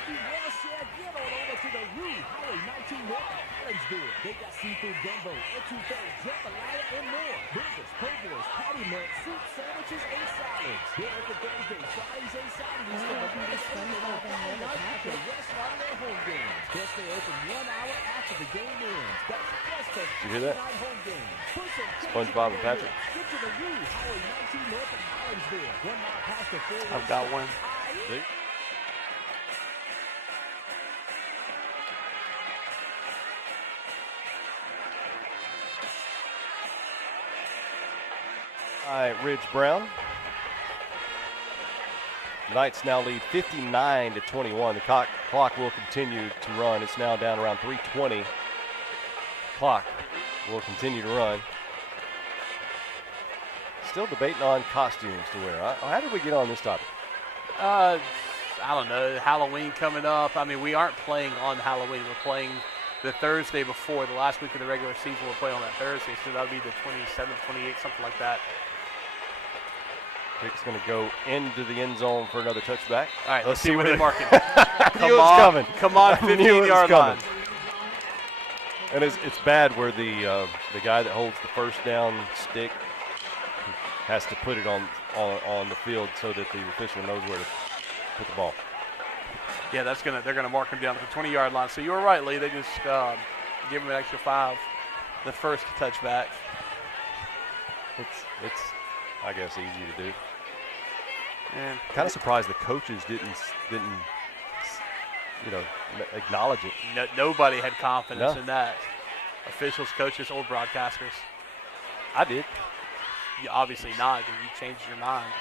eating? Well said, get on over to the Rue Holly 19 North Collinsville. They got seafood gumbo, etouffee, jambalaya, and more. Burgers, po' boys, patty melts, soup, sandwiches, and salads. They're open Thursdays, Fridays, and Saturdays from 11 to 7 all night after West Lauderdale home games. They'll stay open 1 hour after the game ends. That's West Coast. Did you hear that? Home games. SpongeBob and Patrick. Get to the Rue, Highway 19 north of Collinsville. 1 mile past the freeway. I've got one. See? All right, Ridge Brown. Knights now lead 59-21. The clock will continue to run. It's now down around 3:20. Clock will continue to run. Still debating on costumes to wear. How did we get on this topic? I don't know. Halloween coming up. I mean, we aren't playing on Halloween. We're playing the Thursday before. The last week of the regular season, we'll play on that Thursday. So that would be the 27th, 28th, something like that. Kick's going to go into the end zone for another touchback. All right, let's see what they're marking. Coming. Come on, 15-yard line. And it's bad where the guy that holds the first down stick has to put it on the field so that the official knows where to put the ball. Yeah, they're gonna mark him down to the 20-yard line. So you were right, Lee. They just give him an extra 5, the first touchback. It's I guess easy to do. And kind of surprised the coaches didn't acknowledge it. Nobody had confidence in that. Officials, coaches, or broadcasters. I did. You obviously not, because you changed your mind.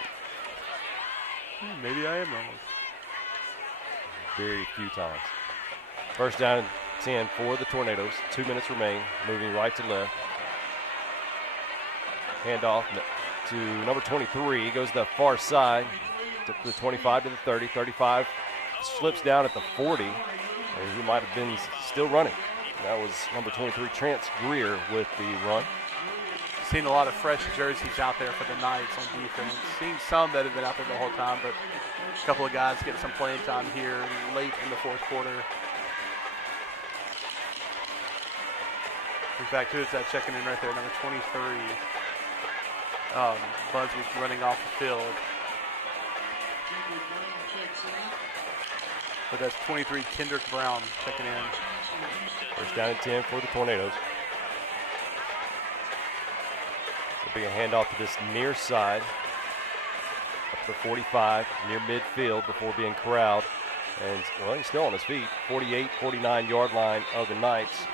Maybe I am wrong. Very few times. First down and 10 for the Tornadoes. 2 minutes remain, moving right to left. Handoff to number 23. Goes to the far side, to the 25 to the 30. 35 slips down at the 40. And he might have been still running. That was number 23, Trance Greer, with the run. Seen a lot of fresh jerseys out there for the Knights on defense. Seen some that have been out there the whole time, but a couple of guys getting some playing time here late in the fourth quarter. In fact, who's that checking in right there? Number 23. Busby running off the field. But that's 23, Kendrick Brown checking in. First down and 10 for the Tornadoes. It'll be a handoff to this near side, up to the 45, near midfield before being corralled. And, well, he's still on his feet. 48, 49-yard line of the Knights.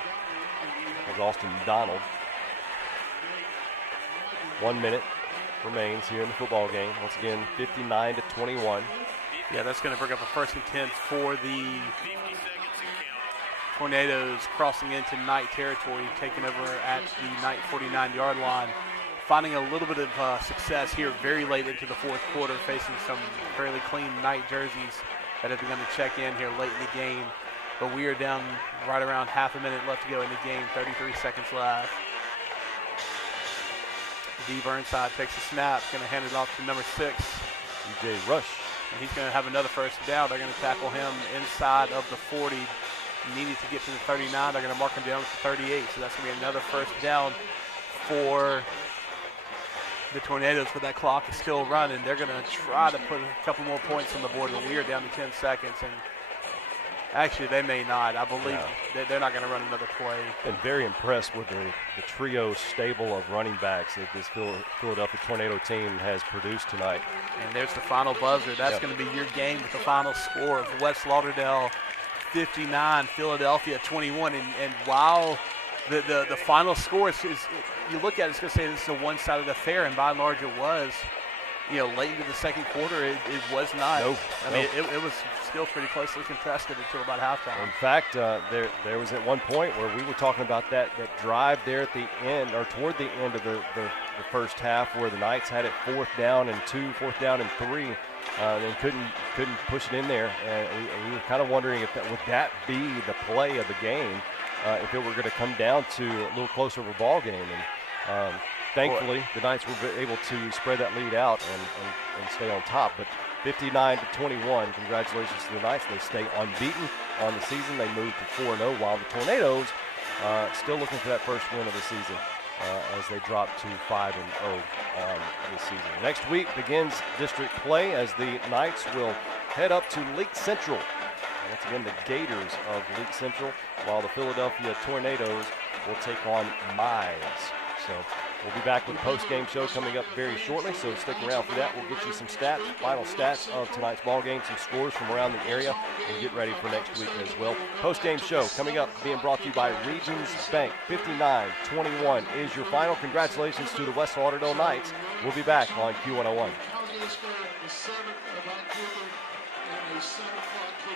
There's Austin Donald. 1 minute remains here in the football game. Once again, 59-21. Yeah, that's going to bring up a 1st and 10 for the Tornadoes, crossing into Knight territory, taking over at the Knight 49-yard line. Finding a little bit of success here very late into the fourth quarter, facing some fairly clean Knight jerseys that have begun to check in here late in the game. But we are down right around half a minute left to go in the game, 33 seconds left. D. Burnside takes a snap, going to hand it off to number 6. DJ Rush. And he's going to have another first down. They're going to tackle him inside of the 40. Needed to get to the 39. They're going to mark him down to 38. So that's going to be another first down for the Tornadoes, but that clock is still running. They're going to try to put a couple more points on the board, but we are down to 10 seconds. And actually, they may not. I believe they're not going to run another play. And very impressed with the trio stable of running backs that this Philadelphia Tornado team has produced tonight. And there's the final buzzer. That's going to be your game with the final score of West Lauderdale 59, Philadelphia 21. And while the final score is you look at it, it's going to say this is a one-sided affair, and by and large it was. You know, late into the second quarter, it was not. I mean, it was still pretty closely contested until about halftime. In fact, there was at one point where we were talking about that drive there at the end, or toward the end of the first half, where the Knights had it 4th down and 2, 4th down and 3, and couldn't push it in there. And we were kind of wondering if would that be the play of the game, if it were going to come down to a little closer of a ball game. And thankfully, the Knights were able to spread that lead out and stay on top. But 59-21, congratulations to the Knights. They stay unbeaten on the season. They move to 4-0, while the Tornadoes still looking for that first win of the season as they drop to 5-0 on this season. Next week begins district play as the Knights will head up to League Central. Once again, the Gators of League Central, while the Philadelphia Tornadoes will take on Mize. So we'll be back with a post-game show coming up very shortly, so stick around for that. We'll get you some stats, final stats of tonight's ball game, some scores from around the area, and get ready for next week as well. Post-game show coming up, being brought to you by Regions Bank. 59-21 is your final. Congratulations to the West Lauderdale Knights. We'll be back on Q101.